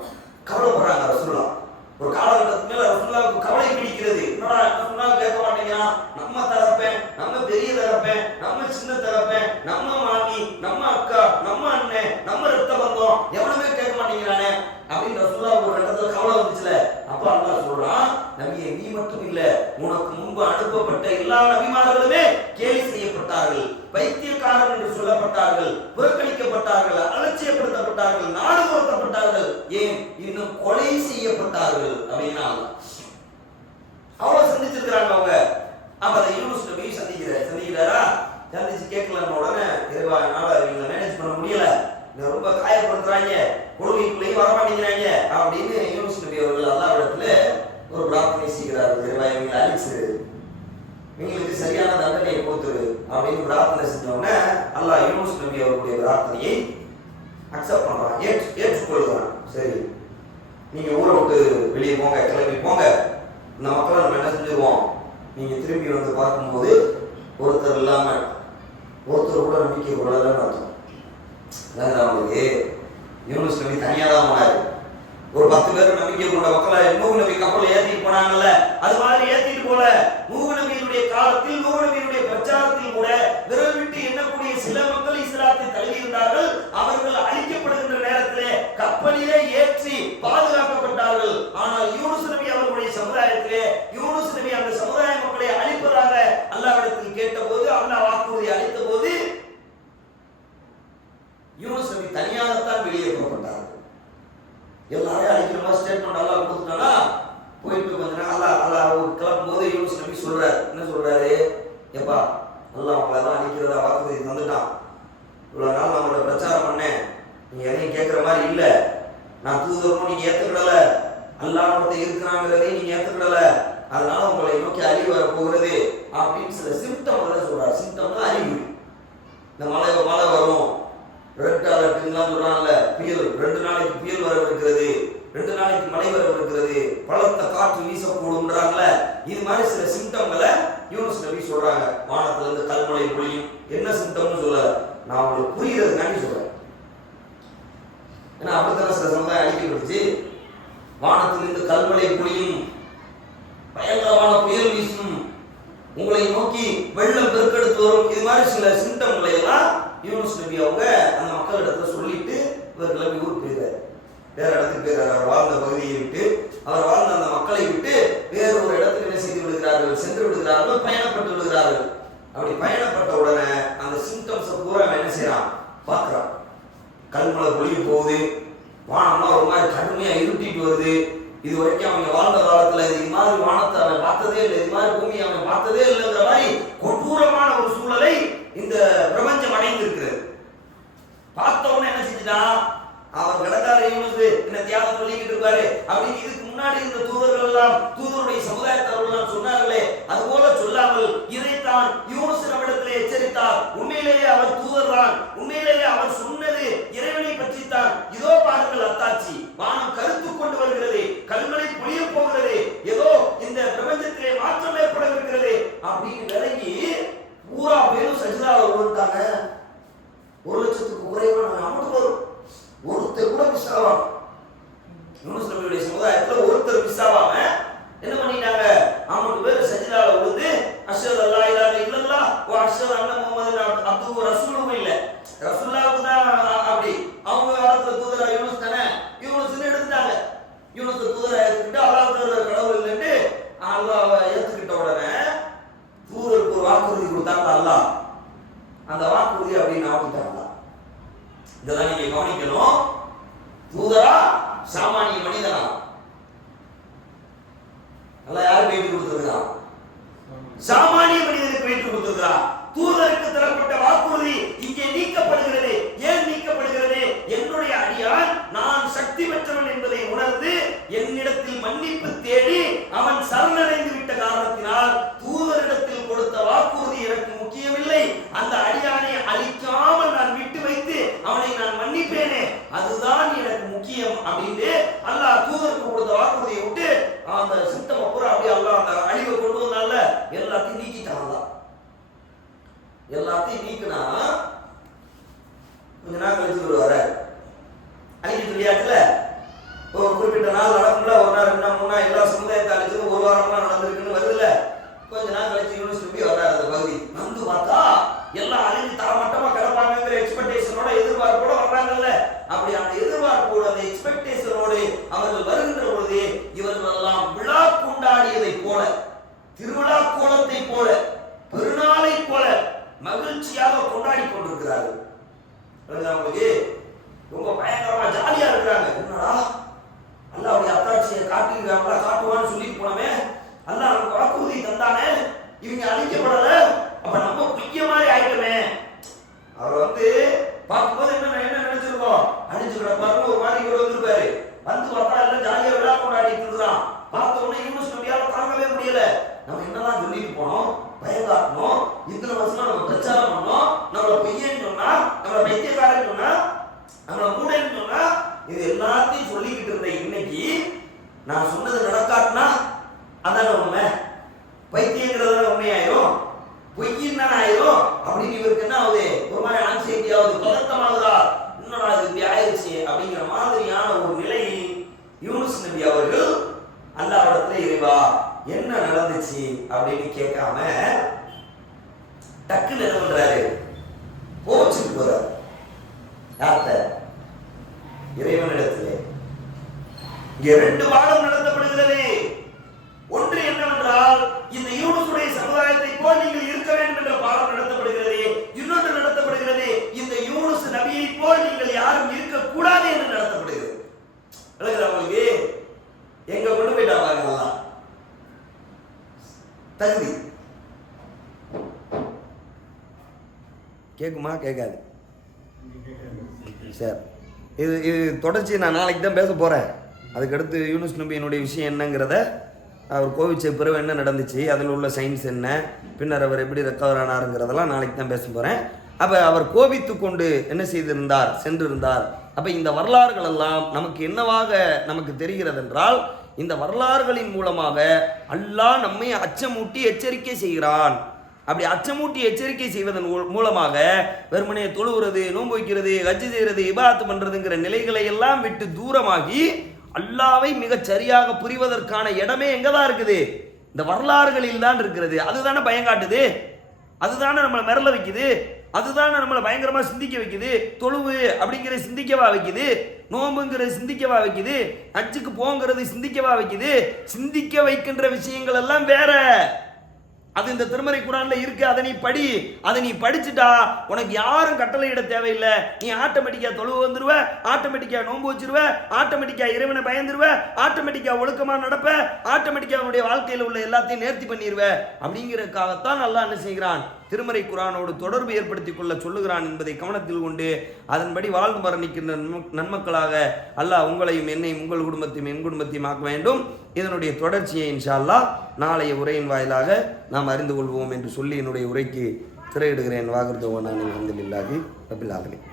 கவலைப்படுறாங்க ரசூலுல்லாஹ். ஒரு காலகட்டத்துக்கு மேல ரசூலுல்லாஹ்வுக்கு கவலை பிடிக்கிறது. என்னடா என்ன சொன்னாலும் கேட்க மாட்டேங்கிறான், நம்ம தகப்பேன், நம்ம பெரிய தகப்பேன், நம்ம சின்ன தகப்பேன், நம்ம மாமி, நம்ம அக்கா, நம்ம அண்ணன், நம்ம ரத்த பந்தம், எவனுமே கேட்க மாட்டேங்கிறானே அப்படின்னு ரசூலுல்லாஹ் ஒரு இடத்துல கவலை வந்துச்சுல. அப்ப அல்லாஹ் சொல்றான், நபியே நீ மட்டும் இல்ல, உனக்கு முன்பு அனுப்பப்பட்ட எல்லா நபிமார்களுமே கேலி செய்யப்பட்டார்கள், பைத்தியக்காரன் என்று சொல்லப்பட்டார்கள், புறக்கணிக்கப்பட்டார்கள், அலட்சியப்படுத்தப்பட்டார்கள், நாடு கடத்தப்பட்டார்கள், ஏன் இன்னும் கொலை செய்யப்பட்டார்கள் அப்படின்னா அவ்வளவு சந்திச்சிருக்கிறாங்க அவங்க. அப்ப அதை யூனுஸ் நபி சந்திக்கிறாரா? சந்திச்சு கேட்கலன்னு உடனே, இறைவா என்னால இவங்களை மேனேஜ் பண்ண முடியல, ரொம்ப காயப்படுத்துறாங்க, கொள்கைக்குள்ளேயும் வரமாட்டேங்கிறாங்க அப்படின்னு யூனுஸ் நபி அவர்கள் அல்லாஹ்விடத்துல ஒரு பிரார்த்தனை செய்கிறார்கள். இறைவனை அழிச்சிரு, இவங்களுக்கு சரியான தண்டனையை கொடுத்துரு அப்படின்னு பிரார்த்தனை செஞ்சோடனே அல்லாஹ் யூனுஸ் நபி அவர்களுடைய பிரார்த்தனையை அக்செப்ட் பண்றான், ஏற்றுக்கொள்கிறான். சரி, நீங்க ஊரை விட்டு வெளியே போங்க, கிளம்பி போங்க, இந்த மக்களை நம்ம என்ன செஞ்சிருவோம், நீங்க திரும்பி வந்து பார்க்கும்போது ஒருத்தர் இல்லாம ஒருத்தர் கூட நம்பிக்கை கொள்ளலன்னு அர்த்தம். அவங்களுக்கு யூனுஸ் நபி தனியா தான் போனாரு. ஒரு 10 பேர் நம்பிக்கை கொண்ட மக்களை நூஹ் நபி கப்பல் ஏற்றிட்டு போனாங்கல்ல, அது மாதிரி ஏற்றிட்டு போல. நூஹ் நபியினுடைய காலத்தில் நூஹ் நபியினுடைய பிரச்சாரத்தில் கூட விரல் விட்டு எண்ணக்கூடிய சில மக்கள் இஸ்லாத்தை தழுவி இருந்தார்கள். அவர்கள் அழிக்கப்படுகின்ற நேரத்திலே கப்பலிலே ஏற்றி பாதுகாக்கப்பட்டார்கள். ஆனால் யூனுஸ் நபி அவர்களுடைய சமுதாயத்திலே யூனுஸ் நபி அந்த சமுதாய மக்களை அழிப்பதாக அல்லாஹ்விடத்தில் கேட்டபோது, அல்லாஹ் வாக்குறுதி அளித்த போது யூனுஸ் நபி தனியாகத்தான் வெளியே புறப்பட்டார். எல்லாரையும் அழிக்கிற மாதிரி ஸ்டேட்மெண்ட் அல்லாஹ் கொடுத்துட்டானா போயிட்டு கொஞ்ச நாள் அல்லாஹ் கிளம்பும் போது யூனுஸ் நபி சொல்றாரு, என்ன சொல்றாரு, எப்பா அல்லாஹ் அவங்களெல்லாம் அழிக்கிறதா வாக்குறுதி தந்துட்டான். இவ்வளவு நாள் அவங்களோட பிரச்சாரம் பண்ணேன், நீங்க எதையும் கேட்கிற மாதிரி இல்லை, நான் தூதரும் நீங்க ஏத்துக்கிடல, அல்லாஹ் ஒருத்தர் இருக்கிறாங்கிறதையும் நீங்க ஏத்துக்கிடல, அதனால உங்களை நோக்கி அழிவு வர போகிறது அப்படின்னு சில சிம்டம் சொல்றாரு. சிம்டம்னா அறிவு. இந்த மழை வரும், ரெட் அலர்ட்லாம் சொல்றாங்கல்ல, புயல் 2 நாளைக்கு புயல் வர இருக்கிறது, 2 நாளைக்கு மழை வர இருக்கிறது, பலத்த காற்று வீசக்கூடும்ன்றாங்கல்ல, இது மாதிரி சில சிம்டம்களை யூனுஸ் நபி சொல்றாங்க. வானத்துல இருந்து கல்மழை பொழியும். என்ன சிம்டம்னு சொல்ல நான் உங்களுக்கு புரிகிறதுக்காண்டி சொல்றேன். ஏன்னா அப்படித்தான சில சமுதாயம் அழிக்கப்பட்டுச்சு. வானத்திலிருந்து கல்மழை பொழியும், பயங்கரமான புயல் வீசும், உங்களை நோக்கி வெள்ளம் பெருக்கெடுத்து வரும். இது மாதிரி சில சிம்டம்களை எல்லாம் யூனுஸ் நபி அவங்க அந்த மக்களிடத்துல சொல்லிட்டு இவர் கிளம்பி ஊருக்கு போயிறாரு. வேற இடத்துக்கு போயிறாரு. அவர் வாழ்ந்த பகுதியை விட்டு, அவர் வாழ்ந்த அந்த மக்களை விட்டு வேற ஒரு இடத்துக்கு என்ன செய்து விடுகிறார்கள், சென்று விடுகிறார்கள், பயணப்பட்டு விடுகிறார்கள். அப்படி பயணப்பட்ட உடனே அந்த சிம்டம்ஸை பூரா என்ன செய்யறான், பார்க்கிறான். கல்மழை பொழிய போகுது, வானம்லாம் ஒரு மாதிரி கடுமையா இருட்டிட்டு வருது. இது வரைக்கும் அவங்க வாழ்ந்த காலத்துல இது மாதிரி வானத்தை அவன் பார்த்ததே இல்லை, இது மாதிரி பூமியை அவன் பார்த்ததே இல்லைங்கிற மாதிரி கொடூரமான ஒரு சூழலை இந்த பிரபஞ்சம் அடைந்திருக்கிறது. பார்த்தவொன்னு என்ன செஞ்சுட்டான், அவர் கடற்கார யூனுஸ் என்ன தியாகம் சொல்லிக்கிட்டு இருப்பாரு அப்படின்னு இதுக்கு முன்னாடி இருந்த தூதர்கள் எல்லாம், தூதருடைய சமுதாயத்தவர்கள் எல்லாம் சொன்னார்களே, அது போல சொல்லாமல் இதைத்தான் யூனுஸ் நம்மிடத்தில் எச்சரித்தார். உண்மையிலேயே அவர் தூதர் தான், உண்மையிலேயே அவர் சொன்னது இறைவனை பற்றி தான். இதோ பாருங்கள் அத்தாட்சி, வானம் கருத்து கொண்டு வருகிறது, கல்மழை பொழிய போகிறது, ஏதோ இந்த பிரபஞ்சத்திலே மாற்றம் ஏற்பட இருக்கிறது அப்படின்னு விளங்கி பூரா பேரும் சஜிதாவை விழுந்தாங்க. 1,00,000க்கு குறைவான அமௌண்ட் வரும். ஒருத்தர் கூட மிஸ் ஆவாங்க. யூனுஸ் நபியுடைய சமுதாயத்துல ஒருத்தர் மிஸ் ஆவாம என்ன பண்ணிட்டாங்க, 50 பேர் சஜிதாவை விழுந்து அஷ்ஹது அல்லா இலாஹ இல்லல்லாஹ் வ அஷ்ஹது அன்ன முஹம்மதன் அப்துஹு ரசூலுஹு இல்ல, ரசூலுல்லாஹ் தான். அப்படி அவங்க காலத்துல தூதரா யூனுஸ் தானே, யூனுஸ்னு எடுத்துட்டாங்க. யூனுஸ் தூதரா ஏத்துக்கிட்டு அல்லாஹ் தவிர கடவுள் இல்லைன்னு அல்லாஹ்வை ஏத்துக்கிட்ட உடனே தூதருக்கு ஒரு வாக்குறுதி கொடுத்தாங்க அல்லாஹ். அந்த வாக்குறுதி அப்படின்னு ஆகிட்டாங்க. இதெல்லாம் நீங்க கவனிக்கணும். தூதரா சாமானிய மனிதனா, அல்லாஹ் யாருக்கு வெயிட் கொடுத்திருக்கான், சாமானிய மனிதனுக்கு வெயிட் கொடுத்திருக்கான். தூதருக்கு தரப்பட்ட வாக்குறுதி இங்கே நீக்கப்படுகிறது. ஏன் நீக்கப்படுகிறது, என்னுடைய அடியான் நான் சக்தி பெற்றவன் என்பதை உணர்ந்து என்னிடத்தில் மன்னிப்பு தேடி அவன் சரணடைந்து விட்ட காரணத்தினால் தூதரிடத்தில் கொடுத்த வாக்குறுதி எனக்கு முக்கியமில்லை. அந்த அடியானை அழிக்காமல் நான் விட்டு வைத்து அவனை நான் மன்னிப்பேனே, அதுதான் எனக்கு முக்கியம் அப்படின்னு அல்லாஹ் தூதருக்கு கொடுத்த வாக்குறுதியை விட்டு அந்த சித்தம் பூரா அப்படியே அல்லாஹ் அந்த அழிவை கொண்டு வந்தால எல்லாத்தையும் நீக்கிட்டாங்க. எல்லாத்தையும் நீக்கினா கொஞ்ச நாள் கழிச்சு வருவார அழிக்க சொல்லியாச்சுல. ஒரு குறிப்பிட்ட நாள் நடக்கும்ல, 1 நாள் 2 நாள் 3 நாள் எல்லா சமுதாயத்தை அழிச்சது 1 வாரம்லாம் நடந்திருக்குன்னு வருதுல்ல. கொஞ்ச நாள் கழிச்சு யூனுஸ் நபி வர்றாரு. அந்த பகுதி வந்து பார்த்தா எல்லாம் அழிஞ்சு தரமட்டமா கிடப்பாங்கிற எக்ஸ்பெக்டேஷனோட எதிர்பார்ப்போட வர்றாங்கல்ல. அப்படி அந்த எதிர்பார்ப்போடு அந்த எக்ஸ்பெக்டேஷனோடு அவர்கள் வருகின்ற பொழுது இவர்கள் எல்லாம் விழா கொண்டாடியதை போல, திருவிழா கோலத்தை போல, பெருநாளை போல மகிழ்ச்சியாக கொண்டாடி கொண்டிருக்கிறார்கள். அவங்களுக்கு ரொம்ப பயங்கரமா ஜாலியா இருக்கிறாங்க. என்னடா அல்லாஹ்வுடைய அத்தாட்சியை காட்டிருக்காங்களா, காட்டுவான்னு சொல்லிட்டு போனவே, அல்லாஹ் நமக்கு வாக்குறுதி தந்தானே, இவங்க அழிக்கப்படல, அப்ப நம்ம பிடிக்க மாதிரி ஆயிட்டமே. அவர் பார்க்கும்போது என்ன நினைச்சிருக்கோம், பார்த்த உடனே யூனுஸ் நபியால தாங்கவே முடியல. நம்ம என்னதான் சொல்லிட்டு போனோம், பயம் காட்டணும், இத்தனை வருஷமா நம்ம பிரச்சாரம் பண்ணோம், நம்மள பொய்யன்னு சொன்னா, நம்மள பைத்தியக்காரன்னு சொன்னா, நம்மள மூடன்னு சொன்னா, இது எல்லாத்தையும் சொல்லிக்கிட்டு இருந்த இன்னைக்கு நான் சொன்னது நடக்காட்டினா அதான உண்மை, பைத்தியங்கிறதான உண்மையாயிரும், பொய்யின் தானே ஆயிரும். அப்படின்னு இவருக்கு என்ன ஆகுது, ஒரு மாதிரி ஆன்சைட்டியாவது, பதட்டமாகுதா, என்னடா இது இப்படி ஆயிடுச்சு அப்படிங்கிற மாதிரியான ஒரு நிலையில் யூனுஸ் நபி அவர்கள் அல்லாஹ்விடத்துல இறைவா என்ன நடந்துச்சு அப்படின்னு கேட்காம டக்குன்னு என்ன பண்றாரு, போச்சுட்டு போறாரு. யார்கிட்ட? இறைவனிடத்திலே. இங்கே 2 பாடம் நடத்தப்படுகிறது. ஒன்று என்னவென்றால், இந்த யூனுஸுடைய சமுதாயத்தை போல் நீங்கள் இருக்க வேண்டும் என்ற பாடம் நடத்தப்படுகிறது. இன்னொன்று நடத்தப்படுகிறது, இந்த யூனுஸ் நபியை போல் நீங்கள் யாரும் இருக்கக்கூடாது என்று நடத்தப்படுகிறது. அவங்களுக்கு எங்க கொண்டு போயிட்டாங்க தகுதி. கேட்குமா? கேட்காது. சரி, இது தொடர்ச்சி நான் நாளைக்கு தான் பேச போறேன். அதுக்கடுத்து யூனுஸ் நபியினுடைய விஷயம் என்னங்கிறத, அவர் கோவிச்ச பிறகு என்ன நடந்துச்சு, அதில் உள்ள சயின்ஸ் என்ன, பின்னர் அவர் எப்படி ரெக்கவர் ஆனாருங்கிறதெல்லாம் நாளைக்கு தான் பேச போகிறேன். அப்போ அவர் கோபித்து கொண்டு என்ன செய்திருந்தார், சென்றிருந்தார். அப்போ இந்த வரலாறுகள் எல்லாம் நமக்கு என்னவாக நமக்கு தெரிகிறது என்றால், இந்த வரலாறுகளின் மூலமாக அல்லாஹ் நம்மை அச்சமூட்டி எச்சரிக்கை செய்கிறான். அப்படி அச்சமூட்டி எச்சரிக்கை செய்வதன் மூலமாக வெறுமனே தொழுகிறது, நோன்பு வைக்கிறது, ஹஜ் செய்கிறது, இபாதத் பண்றதுங்கிற நிலைகளை எல்லாம் விட்டு தூரமாகி அல்லாவை மிக சரியாக புரிவதற்கான இடமே எங்கதான் இருக்குது, இந்த வரலாறுகளில் தான் இருக்கிறது. அதுதானே பயம் காட்டுது, அதுதானே நம்மளை மிரள வைக்குது, அதுதானே நம்மளை பயங்கரமா சிந்திக்க வைக்குது. தொழுவு அப்படிங்கிற சிந்திக்கவா வைக்குது, நோம்புங்கிற சிந்திக்கவா வைக்குது, ஹஜ்ஜுக்கு போங்கிறது சிந்திக்கவா வைக்குது. சிந்திக்க வைக்கின்ற விஷயங்கள் எல்லாம் வேற. அது இந்த திருமறை குர்ஆன்ல இருக்கு. அதை நீ படி. அதை நீ படிச்சுட்டா உனக்கு யாரும் கட்டளையிட தேவையில்லை. நீ ஆட்டோமேட்டிக்கா தொழுவு வந்துருவ, ஆட்டோமேட்டிக்கா நோன்பு வச்சிருவ, ஆட்டோமேட்டிக்கா இறைவனை பயந்துருவ, ஆட்டோமேட்டிக்கா ஒழுக்கமா நடப்ப, ஆட்டோமேட்டிக்கா உன்னுடைய வாழ்க்கையில் உள்ள எல்லாத்தையும் நேர்த்தி பண்ணிடுவ. அப்படிங்கிறதுக்காகத்தான் அல்லாஹ் என்ன செய்கிறான், திருமறை குர்ஆனோடு தொடர்பு ஏற்படுத்திக் கொள்ள சொல்லுகிறான் என்பதை கவனத்தில் கொண்டு அதன்படி வாழ்ந்து மரணிக்கின்ற நன்மக்களாக அல்லாஹ் உங்களையும் என்னையும் உங்கள் குடும்பத்தையும் என் குடும்பத்தையும் ஆக்க வேண்டும். இதனுடைய தொடர்ச்சியை இன்ஷா அல்லாஹ் நாளைய உரையின் வாயிலாக நாம் அறிந்து கொள்வோம் என்று சொல்லி என்னுடைய உரைக்கு திரையிடுகிறேன். வாகிருதவானா அல்ஹம்துலில்லாஹி ரப்பில் ஆலமீன்.